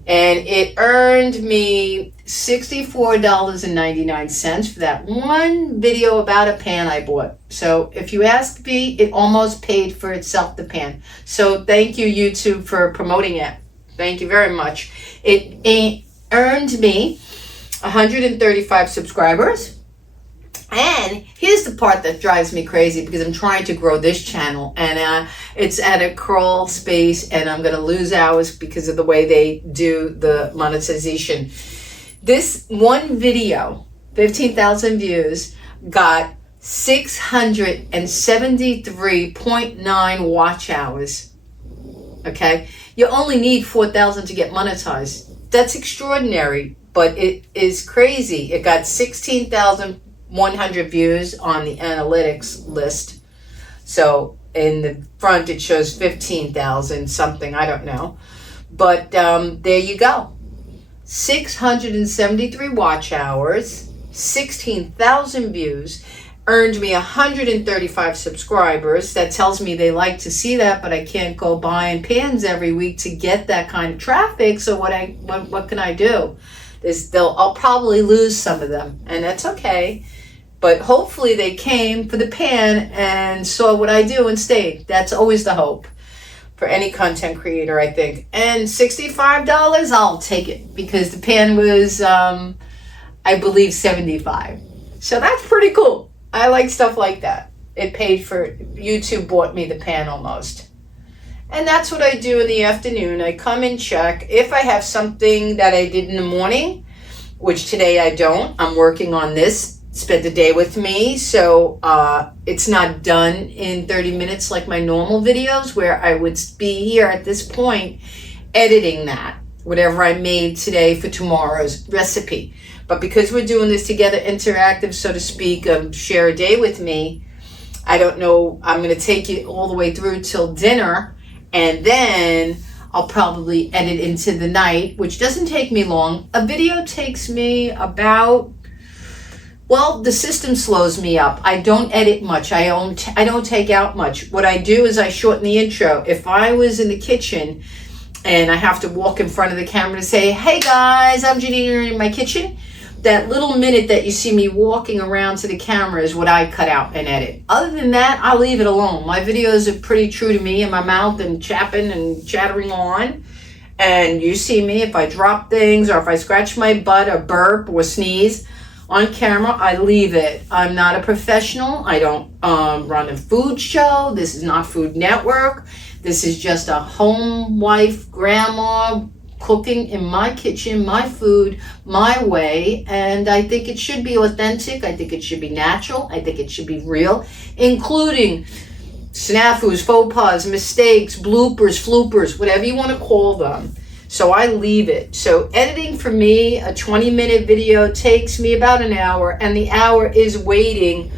And it earned me $64.99 for that one video about a pan I bought. So if you ask me, it almost paid for itself, the pan. So thank you, YouTube, for promoting it. Thank you very much. It earned me 135 subscribers. And here's the part that drives me crazy because I'm trying to grow this channel and it's at a crawl space and I'm going to lose hours because of the way they do the monetization. This one video, 15,000 views, got 673.9 watch hours. Okay? You only need 4,000 to get monetized. That's extraordinary, but it is crazy. It got 16,100 views on the analytics list. So in the front it shows 15,000 something, I don't know. But there you go. 673 watch hours, 16,000 views, earned me 135 subscribers. That tells me they like to see that, but I can't go buying pans every week to get that kind of traffic. So what can I do? I'll probably lose some of them, and that's okay. But hopefully they came for the pan and saw what I do and stayed. That's always the hope for any content creator, I think. And $65, I'll take it because the pan was, I believe, $75. So that's pretty cool. I like stuff like that. It paid for, YouTube bought me the pan almost. And that's what I do in the afternoon. I come and check. If I have something that I did in the morning, which today I don't, I'm working on this. Spend the day with me, so it's not done in 30 minutes like my normal videos where I would be here at this point editing that. whatever I made today for tomorrow's recipe. But because we're doing this together, interactive, so to speak, share a day with me, I don't know, I'm going to take you all the way through till dinner, and then I'll probably edit into the night, which doesn't take me long. A video takes me about, well, the system slows me up. I don't edit much. I don't take out much. What I do is I shorten the intro. If I was in the kitchen and I have to walk in front of the camera to say, hey guys, I'm Jeanine in my kitchen, that little minute that you see me walking around to the camera is what I cut out and edit. Other than that, I'll leave it alone. My videos are pretty true to me and my mouth and chapping and chattering on. And you see me, if I drop things or if I scratch my butt or burp or sneeze on camera, I leave it. I'm not a professional. I don't run a food show. This is not Food Network. This is just a home wife, grandma, cooking in my kitchen, my food, my way, and I think it should be authentic. I think it should be natural. I think it should be real, including snafus, faux pas, mistakes, bloopers, floopers, whatever you want to call them. So I leave it. So editing for me, a 20-minute video takes me about an hour, and the hour is waiting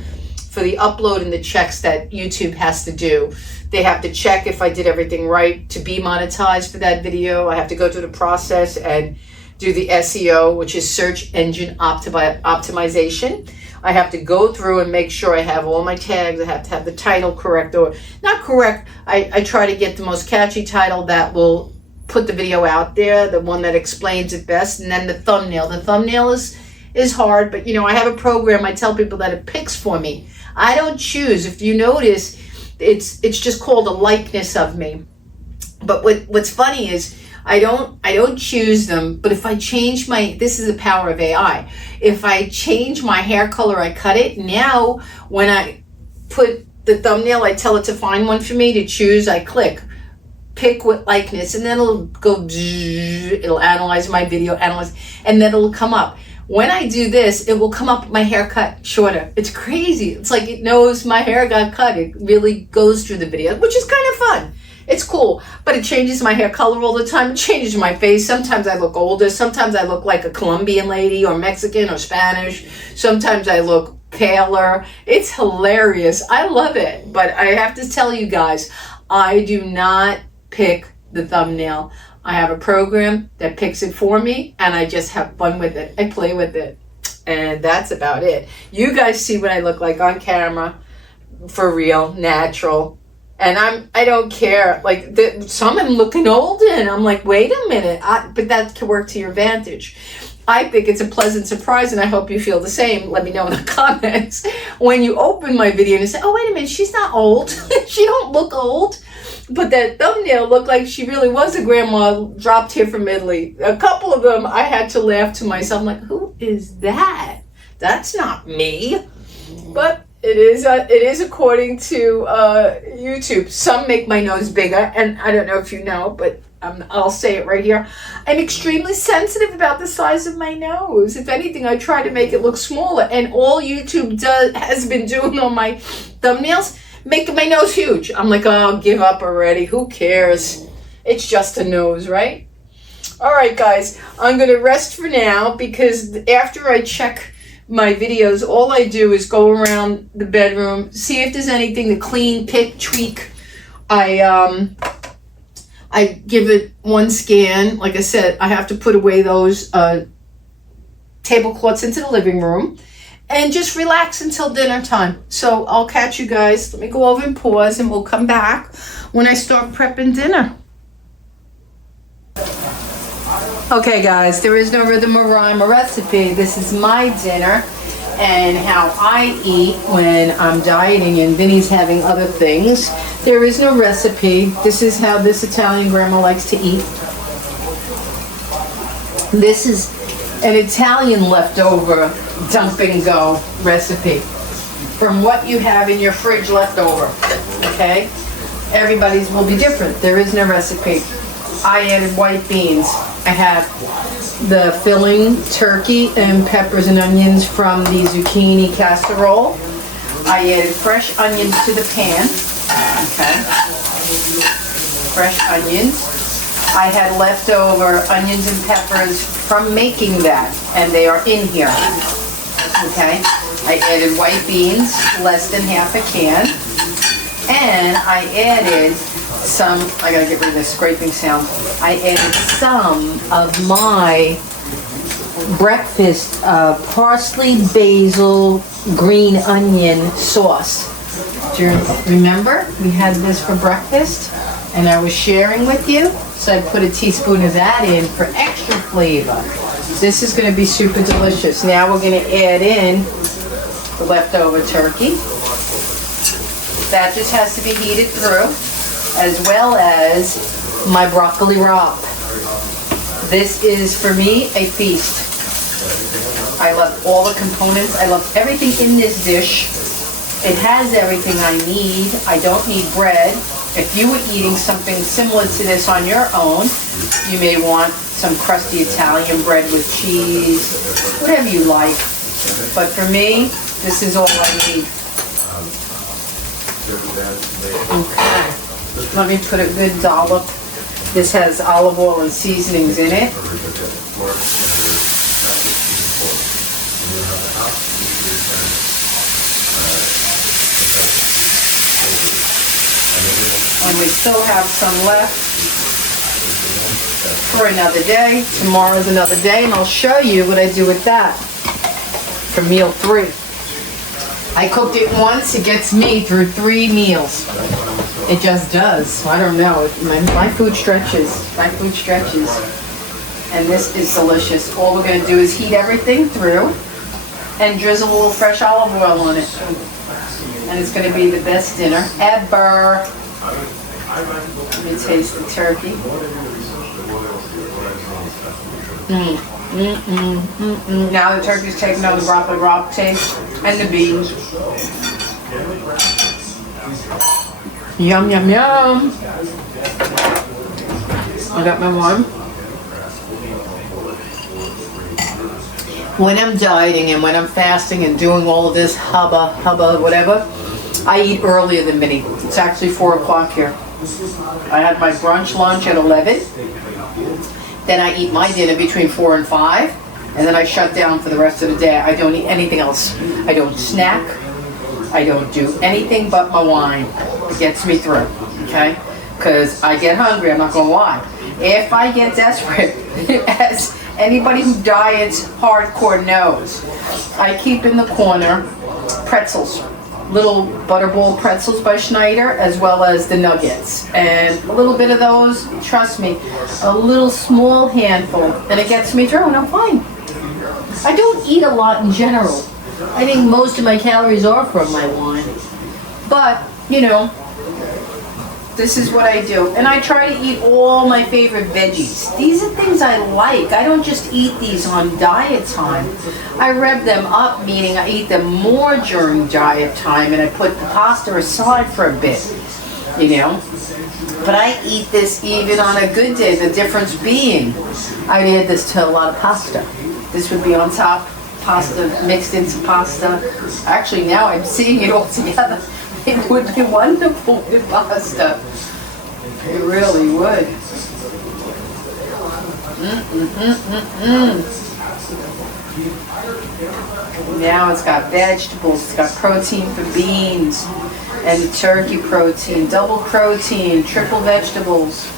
for the upload and the checks that YouTube has to do. They have to check if I did everything right to be monetized for that video. I have to go through the process and do the SEO, which is search engine optimization. I have to go through and make sure I have all my tags. I have to have the title correct, or not correct. I try to get the most catchy title that will put the video out there, the one that explains it best, and then the thumbnail. The thumbnail is hard, but I have a program. I tell people that it picks for me. I don't choose. If you notice, it's just called a likeness of me. But what's funny is I don't choose them, but if I change this is the power of AI. If I change my hair color, I cut it. Now when I put the thumbnail, I tell it to find one for me to choose. I pick what likeness, and then it'll go, it'll analyze my video, and then it'll come up. When I do this, it will come up with my haircut shorter. It's crazy. It's like it knows my hair got cut. It really goes through the video, which is kind of fun. It's cool, but it changes my hair color all the time. It changes my face. Sometimes I look older. Sometimes I look like a Colombian lady or Mexican or Spanish. Sometimes I look paler. It's hilarious. I love it. But I have to tell you guys, I do not pick the thumbnail. I have a program that picks it for me, and I just have fun with it. I play with it, and that's about it. You guys see what I look like on camera, for real, natural, and I don't care. Like some I'm looking old, and I'm like, wait a minute, but that can work to your advantage. I think it's a pleasant surprise, and I hope you feel the same. Let me know in the comments when you open my video and you say, oh, wait a minute, she's not old. She don't look old. But that thumbnail looked like she really was a grandma dropped here from Italy. A couple of them, I had to laugh to myself. I'm like, who is that? That's not me. But it is according to YouTube. Some make my nose bigger, and I don't know if you know, but I'll say it right here. I'm extremely sensitive about the size of my nose. If anything, I try to make it look smaller, and all YouTube has been doing on my thumbnails, making my nose huge. I'm like, oh, give up already. Who cares? It's just a nose, right? All right, guys. I'm going to rest for now because after I check my videos, all I do is go around the bedroom, see if there's anything to clean, pick, tweak. I give it one scan. Like I said, I have to put away those tablecloths into the living room. And just relax until dinner time. So I'll catch you guys. Let me go over and pause, and we'll come back when I start prepping dinner. Okay, guys, there is no rhythm or rhyme or recipe. This is my dinner and how I eat when I'm dieting and Vinny's having other things. There is no recipe. This is how this Italian grandma likes to eat. This is an Italian leftover dump and go recipe from what you have in your fridge left over. Okay, everybody's will be different. There is no recipe. I added white beans. I have the filling turkey and peppers and onions from the zucchini casserole. I added fresh onions to the pan. Okay, fresh onions. I had leftover onions and peppers from making that, and they are in here. Okay, I added white beans, less than half a can, and I added some, I gotta get rid of this scraping sound. I added some of my breakfast parsley, basil, green onion sauce. Do you remember? We had this for breakfast, and I was sharing with you, so I put a teaspoon of that in for extra flavor. This is going to be super delicious. Now we're going to add in the leftover turkey. That just has to be heated through, as well as my broccoli rabe. This is, for me, a feast. I love all the components. I love everything in this dish. It has everything I need. I don't need bread. If you were eating something similar to this on your own, you may want some crusty Italian bread with cheese, whatever you like. But for me, this is all I need. Okay, let me put a good dollop. This has olive oil and seasonings in it. And we still have some left for another day. Tomorrow's another day, and I'll show you what I do with that for meal 3. I cooked it once, it gets me through 3 meals. It just does. I don't know. My food stretches. My food stretches. And this is delicious. All we're going to do is heat everything through and drizzle a little fresh olive oil on it. And it's going to be the best dinner ever. Let me taste the turkey. Now the turkey's taking on the broccoli rabe taste and the beans. Yum, yum, yum. I got my wine. When I'm dieting and when I'm fasting and doing all of this hubba, whatever, I eat earlier than Minnie. It's actually 4 o'clock here. I had my brunch lunch at 11. Then I eat my dinner between 4 and 5. And then I shut down for the rest of the day. I don't eat anything else. I don't snack. I don't do anything but my wine. It gets me through, okay? Because I get hungry, I'm not going to lie. If I get desperate, as anybody who diets hardcore knows, I keep in the corner pretzels. Little butterball pretzels by Schneider, as well as the nuggets. And a little bit of those, trust me, a little small handful, and it gets me through, and I'm fine. I don't eat a lot in general. I think most of my calories are from my wine. But, you know, this is what I do. And I try to eat all my favorite veggies. These are things I like. I don't just eat these on diet time. I rev them up, meaning I eat them more during diet time, and I put the pasta aside for a bit, you know. But I eat this even on a good day, the difference being I add this to a lot of pasta. This would be on top, pasta mixed into pasta. Actually, now I'm seeing it all together. It would be wonderful with pasta. It really would. Now it's got vegetables, it's got protein for beans, and turkey protein, double protein, triple vegetables.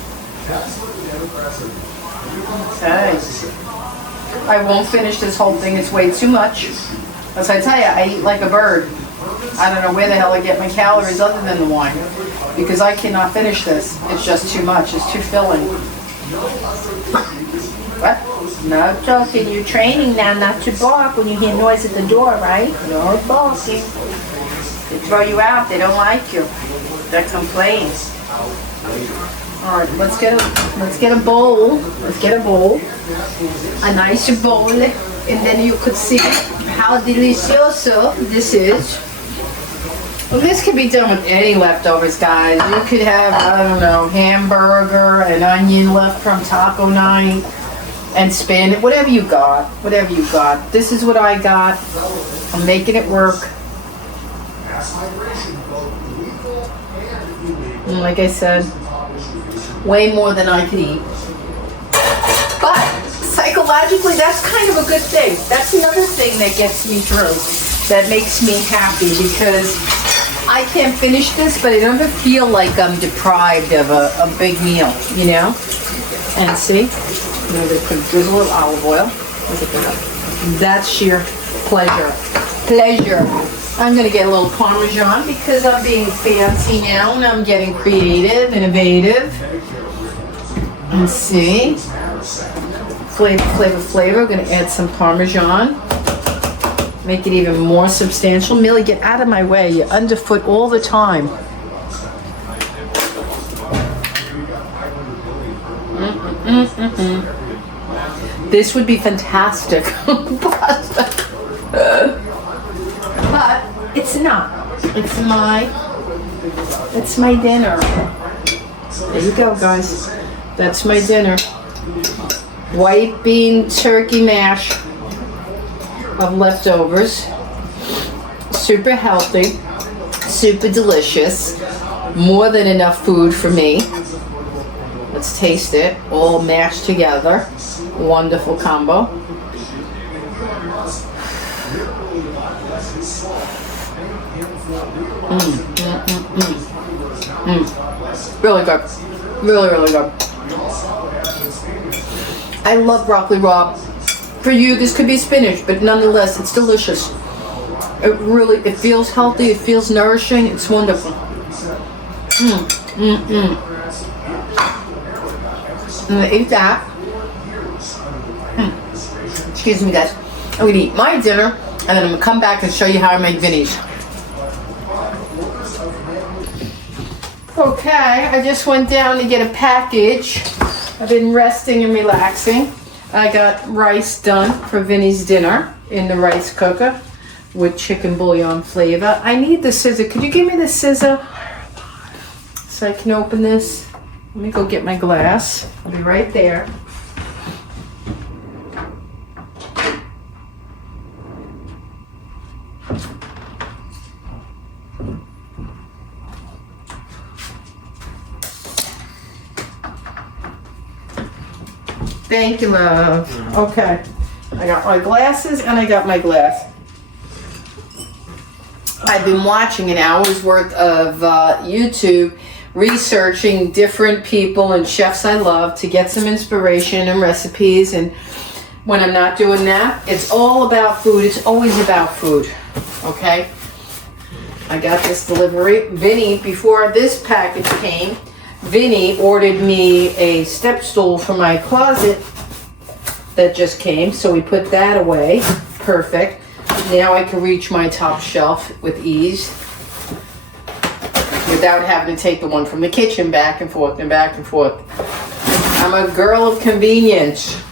Okay. I won't finish this whole thing, it's way too much. As I tell you, I eat like a bird. I don't know where the hell I get my calories other than the wine, because I cannot finish this. It's just too much. It's too filling. What? No talking. You're training now not to bark when you hear noise at the door, right? No barking. They throw you out. They don't like you. They complain. All right, let's get a bowl. Let's get a bowl. A nice bowl, and then you could see how delicioso this is. Well, this could be done with any leftovers, guys. You could have, I don't know, hamburger, an onion left from taco night, and spinach, whatever you got, whatever you got. This is what I got. I'm making it work. And like I said, way more than I could eat. But psychologically, that's kind of a good thing. That's another thing that gets me through, that makes me happy, because I can't finish this, but I don't feel like I'm deprived of a big meal, you know? And see, I'm going to put a drizzle of olive oil. Look at that. That's sheer pleasure. I'm going to get a little Parmesan because I'm being fancy now and I'm getting creative, innovative. And see, flavor. I'm going to add some Parmesan. Make it even more substantial. Millie, get out of my way. You're underfoot all the time. This would be fantastic. But it's not. It's my dinner. There you go, guys. That's my dinner. White bean turkey mash of leftovers. Super healthy, super delicious, more than enough food for me. Let's taste it, all mashed together. Wonderful combo. Really good. Really good. I love broccoli raw. For you, this could be spinach, but nonetheless, it's delicious. It feels healthy, it feels nourishing, it's wonderful. I'm gonna eat that. Excuse me, guys. I'm gonna eat my dinner, and then I'm gonna come back and show you how I make Vinny's. Okay, I just went down to get a package. I've been resting and relaxing. I got rice done for Vinny's dinner in the rice cooker with chicken bouillon flavor. I need the scissor. Could you give me the scissor so I can open this? Let me go get my glass. I'll be right there. Thank you, love. Okay. I got my glasses and I got my glass. I've been watching an hour's worth of YouTube, researching different people and chefs I love to get some inspiration and recipes. And when I'm not doing that, it's all about food. It's always about food. Okay? I got this delivery. Vinny, before this package came, Vinny ordered me a step stool for my closet that just came, so we put that away. Perfect. Now I can reach my top shelf with ease without having to take the one from the kitchen back and forth and back and forth. I'm a girl of convenience.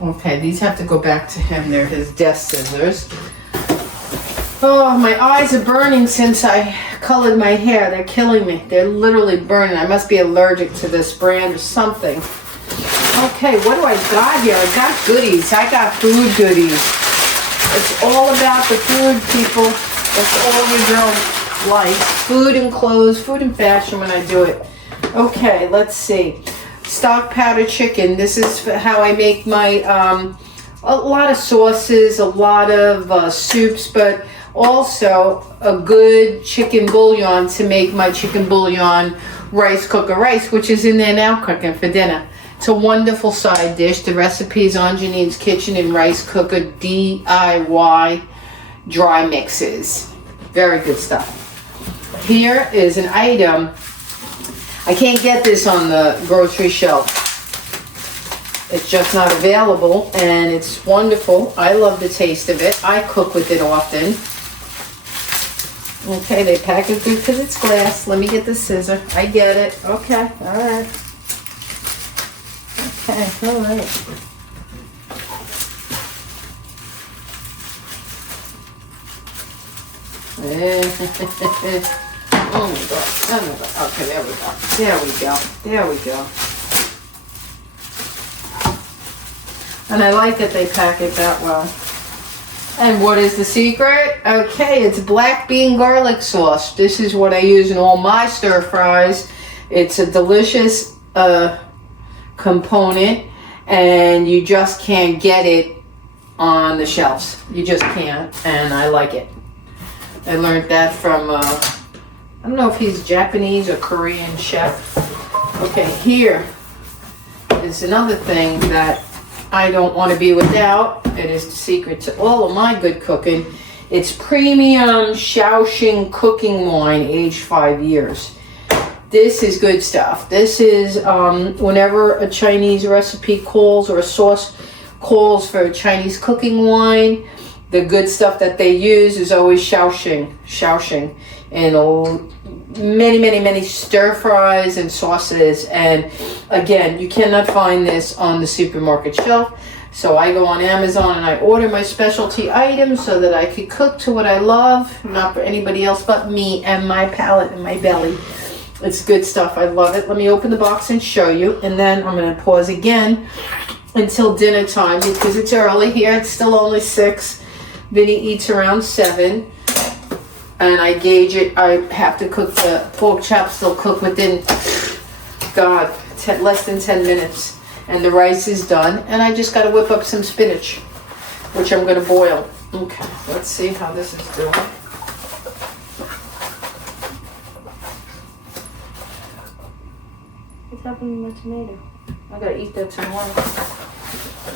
Okay, these have to go back to him. They're his desk scissors. Oh, my eyes are burning since I colored my hair. They're killing me. They're literally burning. I must be allergic to this brand or something. Okay, what do I got here? I got goodies. I got food goodies. It's all about the food, people. That's all your girl likes. Food and clothes, food and fashion when I do it. Okay, let's see. Stock powder chicken. This is how I make my, a lot of sauces, a lot of soups, but also a good chicken bouillon to make my chicken bouillon rice cooker rice, which is in there now cooking for dinner. It's a wonderful side dish. The recipe is on Jeanine's Kitchen and Rice Cooker DIY dry mixes. Very good stuff. Here is an item. I can't get this on the grocery shelf. It's just not available, and it's wonderful. I love the taste of it. I cook with it often. Okay, they pack it good because it's glass. Let me get the scissor. I get it. Okay, all right. Okay, all right. Oh my God. Oh my God. Okay, there we go. There we go. There we go. And I like that they pack it that well. And what is the secret? Okay, it's black bean garlic sauce. This is what I use in all my stir fries. It's a delicious component, and you just can't get it on the shelves. You just can't, and I like it. I learned that from, I don't know if he's Japanese or Korean chef. Okay, here is another thing that I don't want to be without. It is the secret to all of my good cooking. It's premium Shaoxing cooking wine, aged 5 years. This is good stuff. This is whenever a Chinese recipe calls or a sauce calls for Chinese cooking wine, the good stuff that they use is always Shaoxing, and many stir fries and sauces. And again, you cannot find this on the supermarket shelf. So I go on Amazon and I order my specialty items so that I could cook to what I love, not for anybody else but me and my palate and my belly. It's good stuff. I love it. Let me open the box and show you, and then I'm going to pause again until dinner time because it's early here. It's still only 6. Vinny eats around 7, and I gauge it. I have to cook the pork chops. They'll cook within, less than 10 minutes. And the rice is done, and I just got to whip up some spinach, which I'm going to boil. Okay, let's see how this is doing. What's happening with my tomato? I got to eat that tomorrow.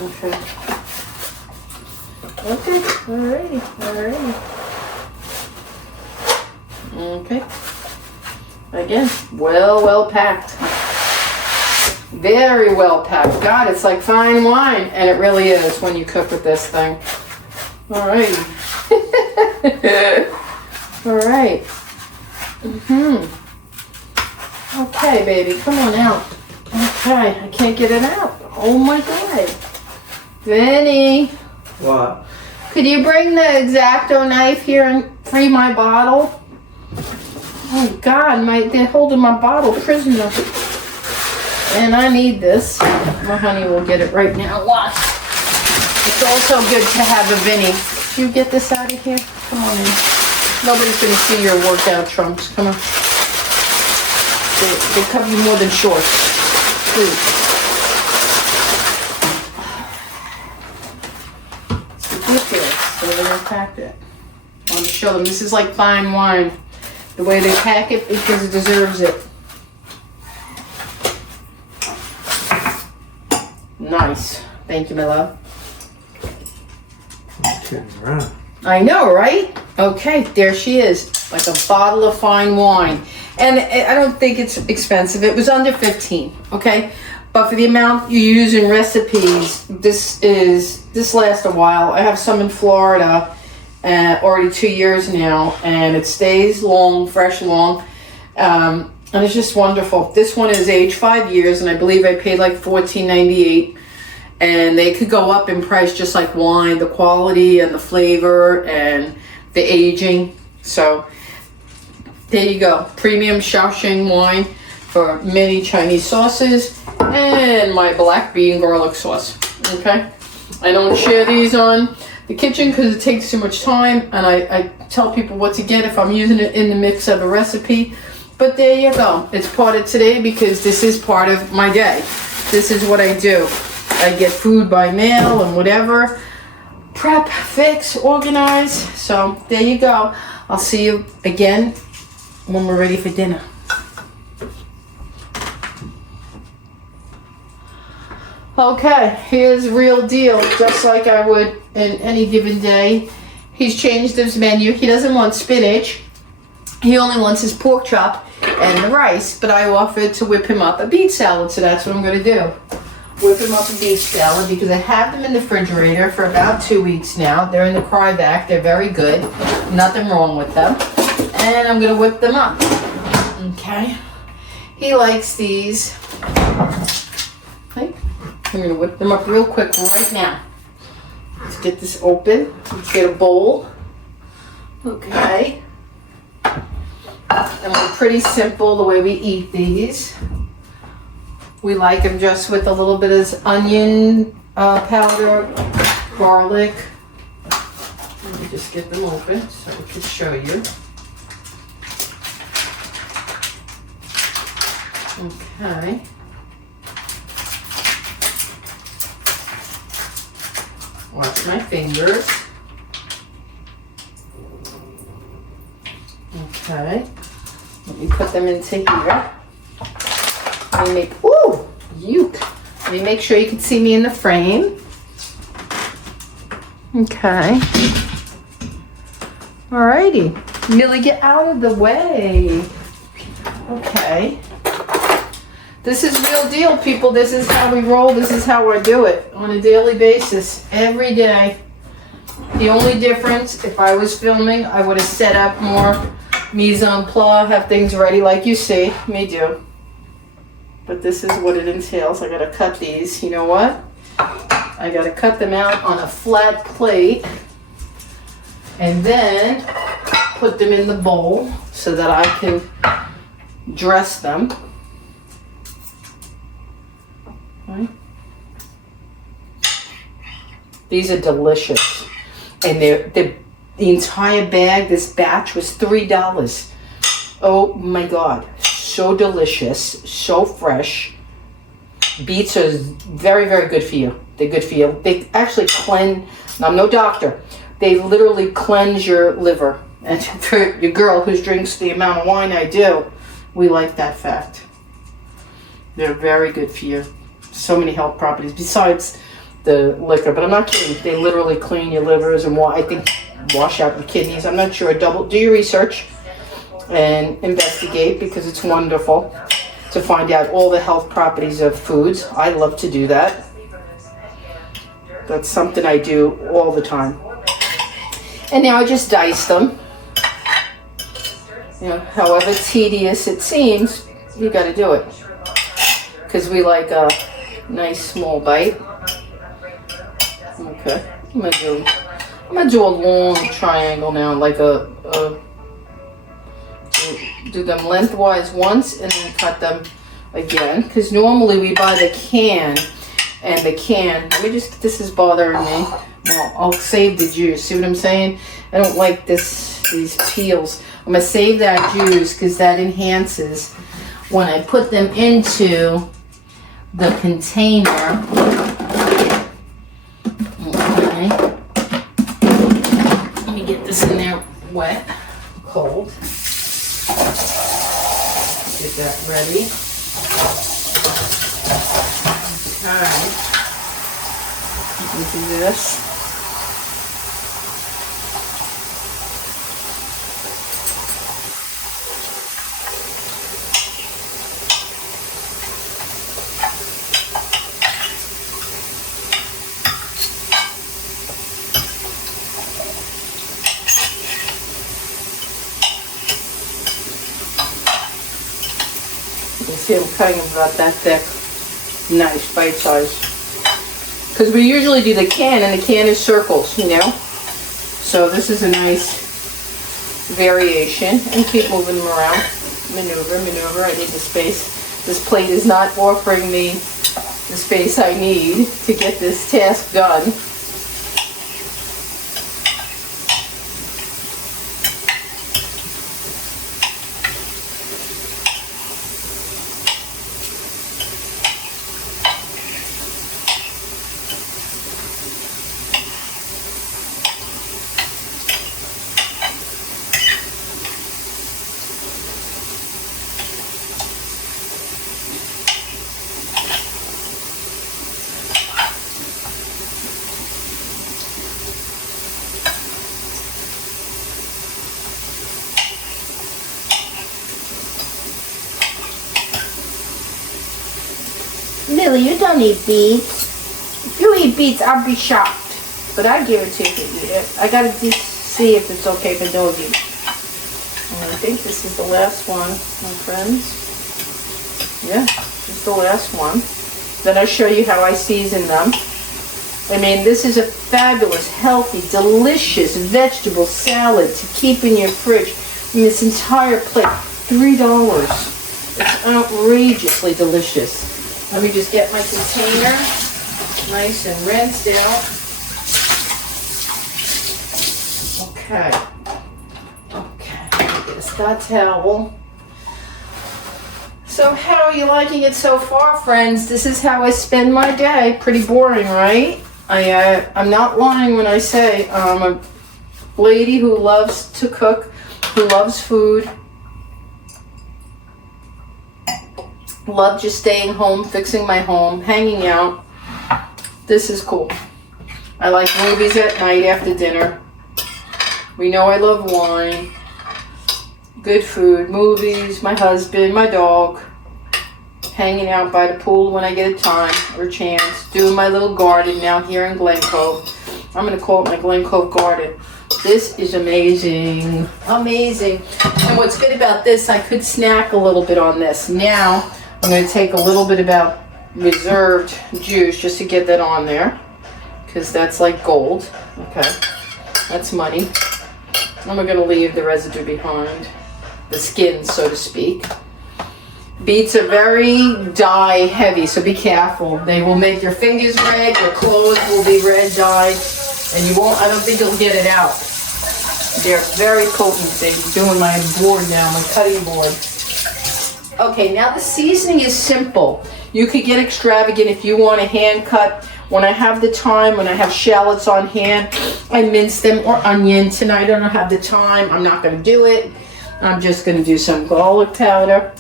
Okay. Okay, alrighty. Okay. Again, well packed. Very well packed. God, it's like fine wine. And it really is when you cook with this thing. Alrighty. Alright. Okay, baby, come on out. Okay, I can't get it out. Oh my God. Vinny. What? Could you bring the X-Acto knife here and free my bottle? Oh God, they're holding my bottle prisoner. And I need this. My honey will get it right now. Watch. It's also good to have a Vinny. Can you get this out of here? Come on in. Nobody's going to see your workout trunks. Come on. They cover you more than shorts. Please. It's ridiculous the way they packed it. I want to show them. This is like fine wine. The way they pack it because it deserves it. Nice. Thank you, my love. Turn around. I know, right? Okay, there she is. Like a bottle of fine wine. And I don't think it's expensive. It was under 15, okay? But for the amount you use in recipes, this lasts a while. I have some in Florida, already 2 years now, and it stays long, fresh long. And it's just wonderful. This one is aged 5 years, and I believe I paid like $14.98. And they could go up in price just like wine, the quality and the flavor and the aging. So there you go. Premium Shaoxing wine for many Chinese sauces and my black bean garlic sauce. Okay? I don't share these on the kitchen because it takes too much time, and I tell people what to get if I'm using it in the mix of a recipe. But there you go. It's part of today because this is part of my day. This is what I do. I get food by mail and whatever. Prep, fix, organize. So there you go. I'll see you again when we're ready for dinner. Okay, here's the real deal. Just like I would in any given day. He's changed his menu. He doesn't want spinach. He only wants his pork chop and the rice. But I offered to whip him up a beet salad, so that's what I'm going to do. Whip him up a beef salad because I have them in the refrigerator for about 2 weeks now. They're in the Cryovac. They're very good. Nothing wrong with them. And I'm going to whip them up. Okay. He likes these. Okay. I'm going to whip them up real quick right now. Let's get this open. Let's get a bowl. Okay. And we're pretty simple the way we eat these. We like them just with a little bit of onion powder, garlic, just get them open so I can show you. Okay. Watch my fingers. Okay. Let me put them into here. Let me make, ooh, Let me make sure you can see me in the frame. Okay. Alrighty. Millie, get out of the way. Okay. This is real deal, people. This is how we roll. This is how I do it on a daily basis, every day. The only difference, if I was filming, I would have set up more mise en place, have things ready like you see me do. But this is what it entails. I gotta cut these. You know what? I gotta cut them out on a flat plate and then put them in the bowl so that I can dress them. Okay. These are delicious. And the entire bag, this batch was $3. Oh my God. So delicious, so fresh. Beets are very, very good for you. They're good for you. They actually cleanse, I'm no doctor, they literally cleanse your liver. And for your girl who drinks the amount of wine I do, we like that fact. They're very good for you. So many health properties besides the liquor, but I'm not kidding. They literally clean your livers and I think wash out your kidneys. I'm not sure. Do your research and investigate because it's wonderful to find out all the health properties of foods. I love to do that. That's something I do all the time. And now I just dice them. You know, however tedious it seems, you got to do it because we like a nice small bite. Okay, I'm gonna do a long triangle now, like do them lengthwise once and then cut them again. Because normally we buy the can, and the can. This is bothering me. Well, I'll save the juice. See what I'm saying? I don't like these peels. I'm gonna save that juice because that enhances when I put them into the container. Okay. Let me get this in there wet, cold. Get that ready. Okay. Into this. See, I'm cutting them about that thick. Nice, bite size. Because we usually do the can, and the can is circles, you know? So this is a nice variation. And keep moving them around. Maneuver. I need the space. This plate is not offering me the space I need to get this task done. Millie, you don't eat beets. If you eat beets, I'll be shocked. But I guarantee you can eat it. I gotta see if it's okay for doggy. And I think this is the last one, my friends. Yeah, this is the last one. Then I'll show you how I season them. I mean, this is a fabulous, healthy, delicious vegetable salad to keep in your fridge. I mean, this entire plate, $3. It's outrageously delicious. Let me just get my container nice and rinsed out. Okay. Okay. Get a Scott towel. So how are you liking it so far, friends? This is how I spend my day. Pretty boring, right? I'm not lying when I say I'm a lady who loves to cook, who loves food. Love just staying home, fixing my home, hanging out. This is cool. I like movies at night after dinner. We know I love wine. Good food, movies, my husband, my dog. Hanging out by the pool when I get a time or a chance. Doing my little garden now here in Glen Cove. I'm going to call it my Glen Cove garden. This is amazing. Amazing. And what's good about this, I could snack a little bit on this. Now, I'm going to take a little bit about reserved juice just to get that on there. Because that's like gold. Okay. That's money. And we're going to leave the residue behind. The skin, so to speak. Beets are very dye heavy, so be careful. They will make your fingers red, your clothes will be red dyed, and you won't, I don't think you'll get it out. They're very potent. They're doing my board now, my cutting board. Okay, now the seasoning is simple. You could get extravagant if you want a hand cut. When I have the time, when I have shallots on hand, I mince them, or onion. Tonight I don't have the time, I'm not going to do it. I'm just going to do some garlic powder,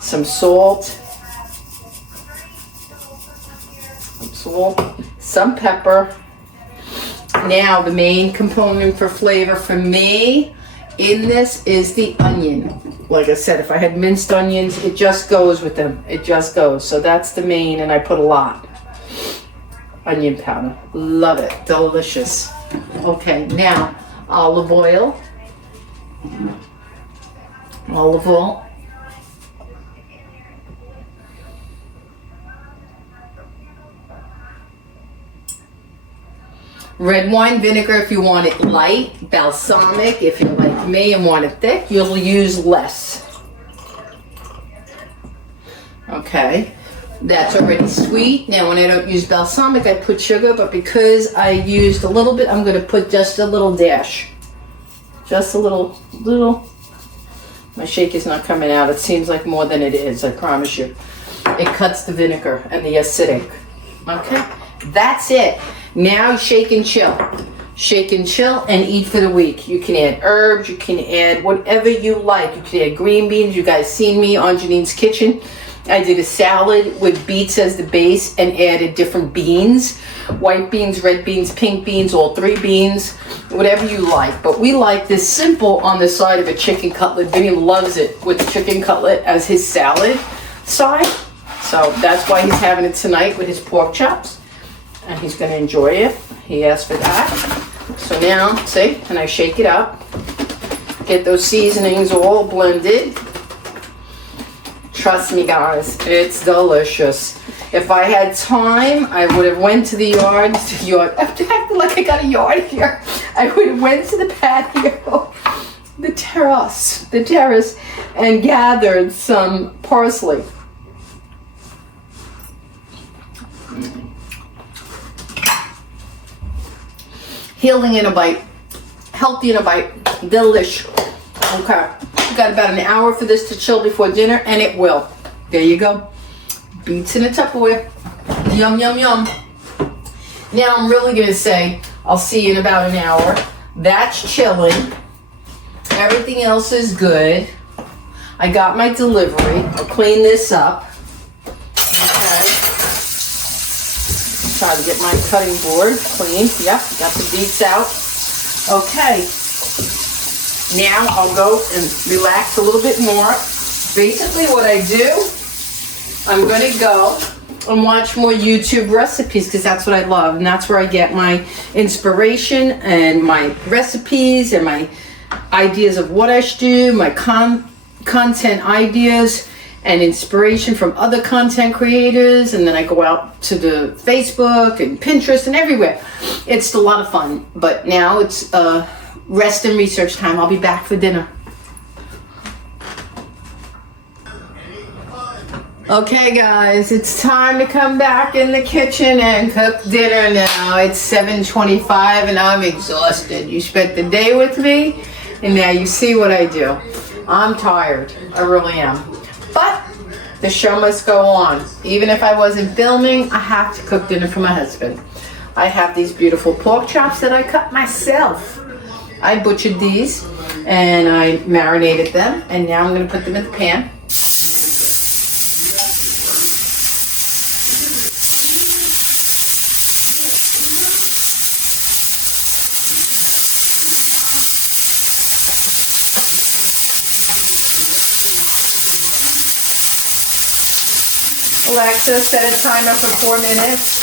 some salt, some pepper. Now the main component for flavor for me in this is the onion. Like I said, if I had minced onions, it just goes with them. It just goes. So that's the main, and I put a lot. Onion powder. Love it. Delicious. Okay, now olive oil. Olive oil. Red wine vinegar if you want it light. Balsamic if you're like me and want it thick. You'll use less. Okay. That's already sweet. Now when I don't use balsamic, I put sugar, but because I used a little bit, I'm going to put just a little dash. Just a little. My shake is not coming out. It seems like more than it is, I promise you. It cuts the vinegar and the acidic. Okay? That's it. Now shake and chill. Shake and chill and eat for the week. You can add herbs. You can add whatever you like. You can add green beans. You guys seen me on Jeanine's Kitchen. I did a salad with beets as the base and added different beans. White beans, red beans, pink beans, all three beans, whatever you like. But we like this simple on the side of a chicken cutlet. Vinny loves it with the chicken cutlet as his salad side. So that's why he's having it tonight with his pork chops. And he's going to enjoy it. He asked for that. So now, see, and I shake it up. Get those seasonings all blended. Trust me, guys, it's delicious. If I had time, I would have went to the yard. I'm acting like I got a yard here. I would have went to the patio, the terrace, and gathered some parsley. Healing in a bite, healthy in a bite, delish. Okay, we got about an hour for this to chill before dinner, and it will. There you go. Beets in a Tupperware. Yum, yum, yum. Now I'm really gonna say, I'll see you in about an hour. That's chilling. Everything else is good. I got my delivery. I'll clean this up. Okay. Try to get my cutting board clean. Yep, got the beets out. Okay. Now I'll go and relax a little bit more. Basically what I do, I'm going to go and watch more YouTube recipes because that's what I love. And that's where I get my inspiration and my recipes and my ideas of what I should do, my content ideas and inspiration from other content creators. And then I go out to the Facebook and Pinterest and everywhere. It's a lot of fun. But now it's rest and research time. I'll be back for dinner. Okay guys, it's time to come back in the kitchen and cook dinner now. It's 7:25 and I'm exhausted. You spent the day with me and now you see what I do. I'm tired, I really am. But the show must go on. Even if I wasn't filming, I have to cook dinner for my husband. I have these beautiful pork chops that I cut myself. I butchered these and I marinated them and now I'm gonna put them in the pan. Alexa, set a timer for 4 minutes.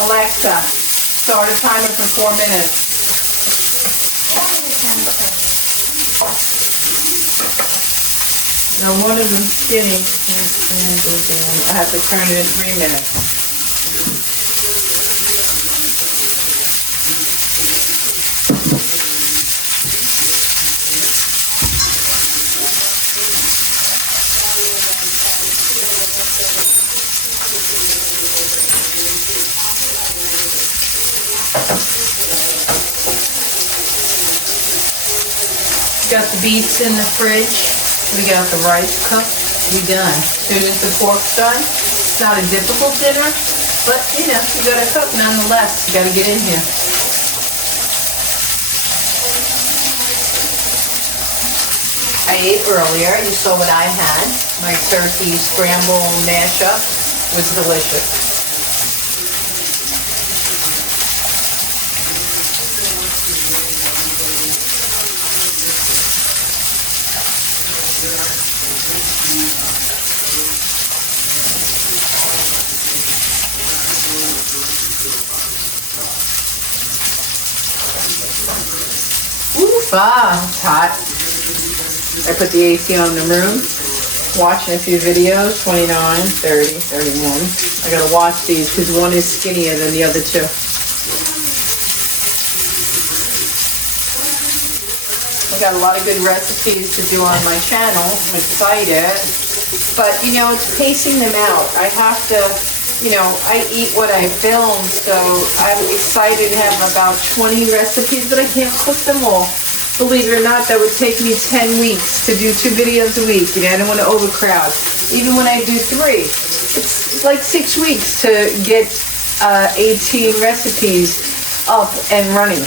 Alexa, start a timer for 4 minutes. Now one of them's skinny. I have to turn it in 3 minutes. Got the beets in the fridge. We got the rice cooked. We done. As soon as the pork's done, it's not a difficult dinner, but you know, you gotta cook nonetheless. You gotta get in here. I ate earlier. You saw what I had. My turkey scramble mashup was delicious. It's hot. I put the AC on in the room, watching a few videos, 29, 30, 31. I gotta watch these because one is skinnier than the other two. I got a lot of good recipes to do on my channel. I'm excited. But, you know, it's pacing them out. I have to, you know, I eat what I film, so I'm excited to have about 20 recipes, but I can't cook them all. Believe it or not, that would take me 10 weeks to do 2 videos a week. You know, I don't want to overcrowd. Even when I do 3, it's like 6 weeks to get 18 recipes up and running,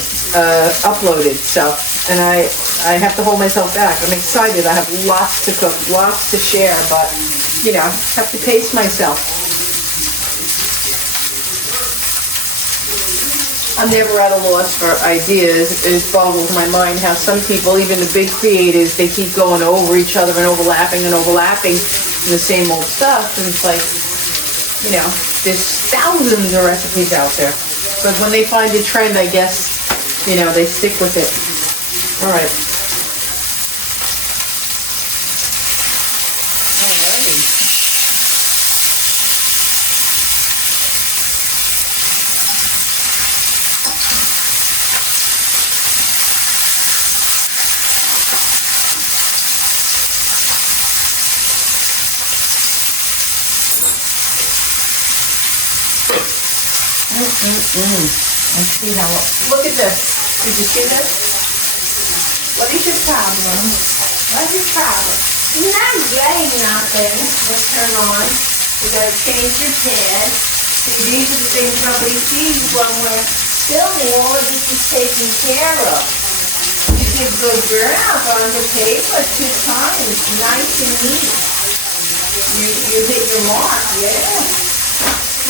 uploaded. So, and I have to hold myself back. I'm excited. I have lots to cook, lots to share, but, you know, have to pace myself. I'm never at a loss for ideas. It boggles my mind how some people, even the big creators, they keep going over each other and overlapping in the same old stuff. And it's like, you know, there's thousands of recipes out there. But when they find a trend, I guess, you know, they stick with it. All right. Alrighty. I see how, look at this. Did you see this? What is your problem? What's your problem? You're not getting nothing. Let's turn on. We gotta change your pad. See, these are the things nobody sees when we're filming. All of this is taken care of. You did good burnout on the paper 2 times. Nice and neat. You hit your mark, yeah.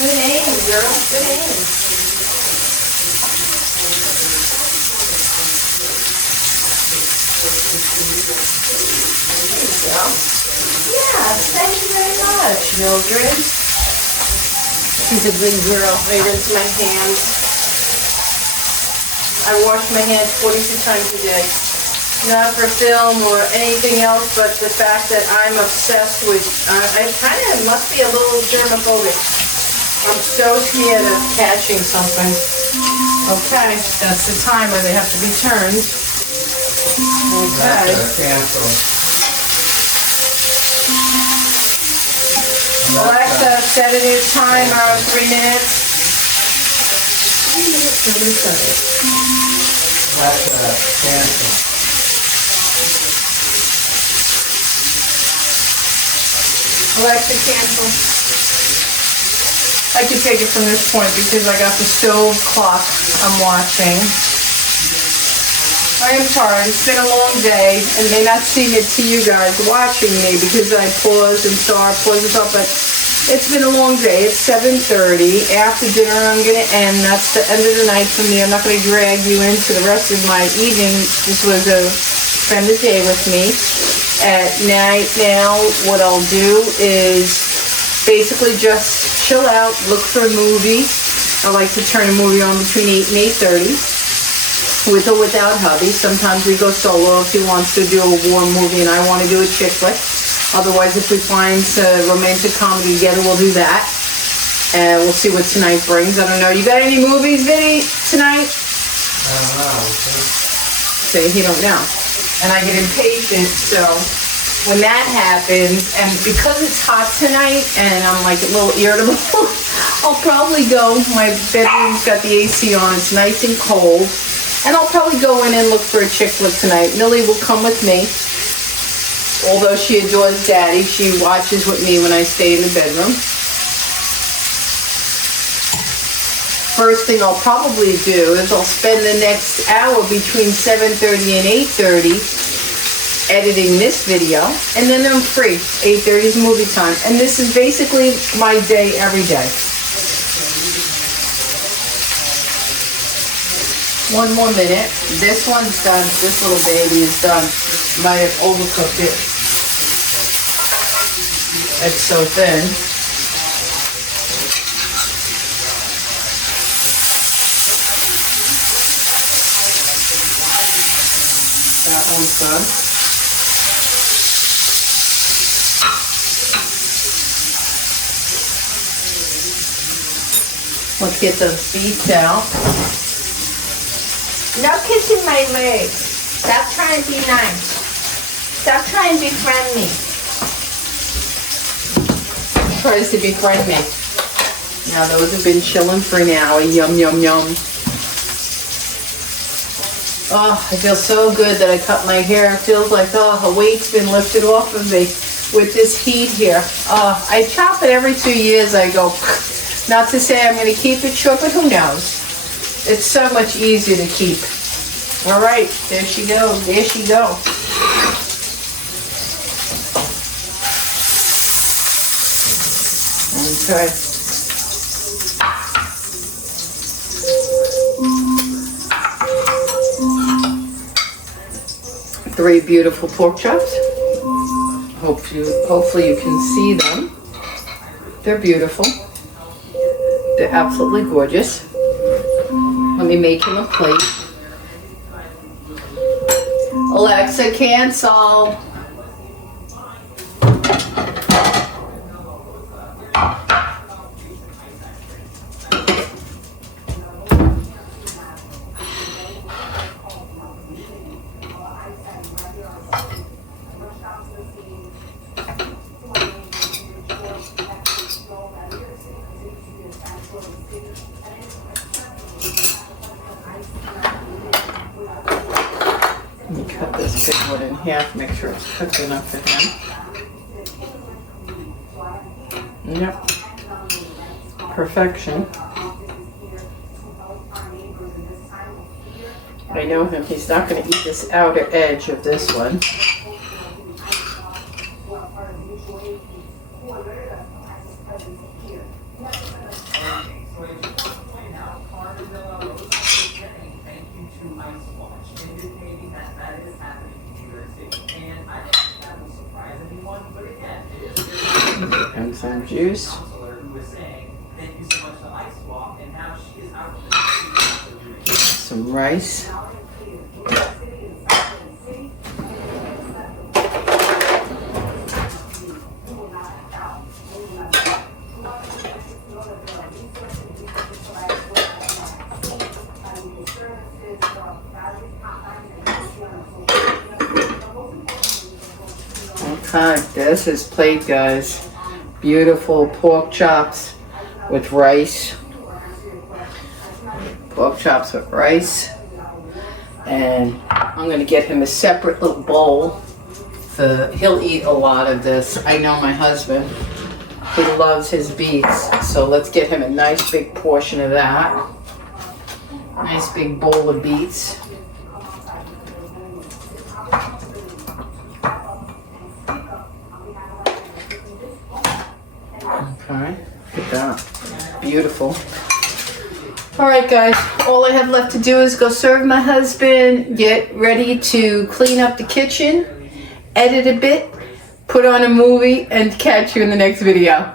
Good aim, girl. Good aim. There you go. Yes, thank you very much, Mildred. She's a good girl. I rinse my hands. I wash my hands 42 times a day. Not for film or anything else, but the fact that I'm obsessed with, I kind of must be a little germophobic. I'm so scared of catching something. Okay, that's the timer. They have to be turned. Okay. Alexa, set a new timer, 3 minutes. Alexa, cancel. Alexa, cancel. I can take it from this point because I got the stove clock I'm watching. I am tired. It's been a long day and may not seem it to you guys watching me because I pause and start, pause and start, but it's been a long day. It's 7:30. After dinner, I'm going to end. That's the end of the night for me. I'm not going to drag you into the rest of my evening. This was a spend the day with me. At night now, what I'll do is basically just chill out, look for a movie. I like to turn a movie on between 8 and 8:30. With or without hubby. Sometimes we go solo if he wants to do a war movie and I want to do a chick flick. Otherwise, if we find romantic comedy together, we'll do that. And we'll see what tonight brings. I don't know. You got any movies, Vinny, tonight? I don't know. Say he don't know. And I get impatient, so when that happens, and because it's hot tonight and I'm like a little irritable, I'll probably go. My bedroom's got the AC on. It's nice and cold. And I'll probably go in and look for a chick flick tonight. Millie will come with me. Although she adores Daddy, she watches with me when I stay in the bedroom. First thing I'll probably do is I'll spend the next hour between 7:30 and 8:30 editing this video. And then I'm free. 8:30 is movie time. And this is basically my day every day. One more minute. This one's done. This little baby is done. Might have overcooked it. It's so thin. That one's done. Let's get the beets out. No kissing my legs. Stop trying to be nice. Stop trying to be friendly. Tries to befriend me. Now those have been chilling for an hour. Yum, yum, yum. Oh, I feel so good that I cut my hair. It feels like, oh, a weight's been lifted off of me with this heat here. I chop it every 2 years. I go, not to say I'm going to keep it short, but who knows? It's so much easier to keep. All right, there she goes. There she goes. Okay. Three beautiful pork chops. Hopefully you can see them. They're beautiful. They're absolutely gorgeous. Let me make him a plate. Alexa, cancel. Let me cut this big one in half, make sure it's cooked enough for him. Yep. Perfection. I know him, he's not going to eat this outer edge of this one. And some juice. Some rice. Okay, this is plate, guys. Beautiful pork chops with rice. Pork chops with rice. And I'm gonna get him a separate little bowl. He'll eat a lot of this. I know my husband. He loves his beets. So let's get him a nice big portion of that. Nice big bowl of beets. Okay, look at that. Beautiful. All right, guys, all I have left to do is go serve my husband, get ready to clean up the kitchen, edit a bit, put on a movie, and catch you in the next video.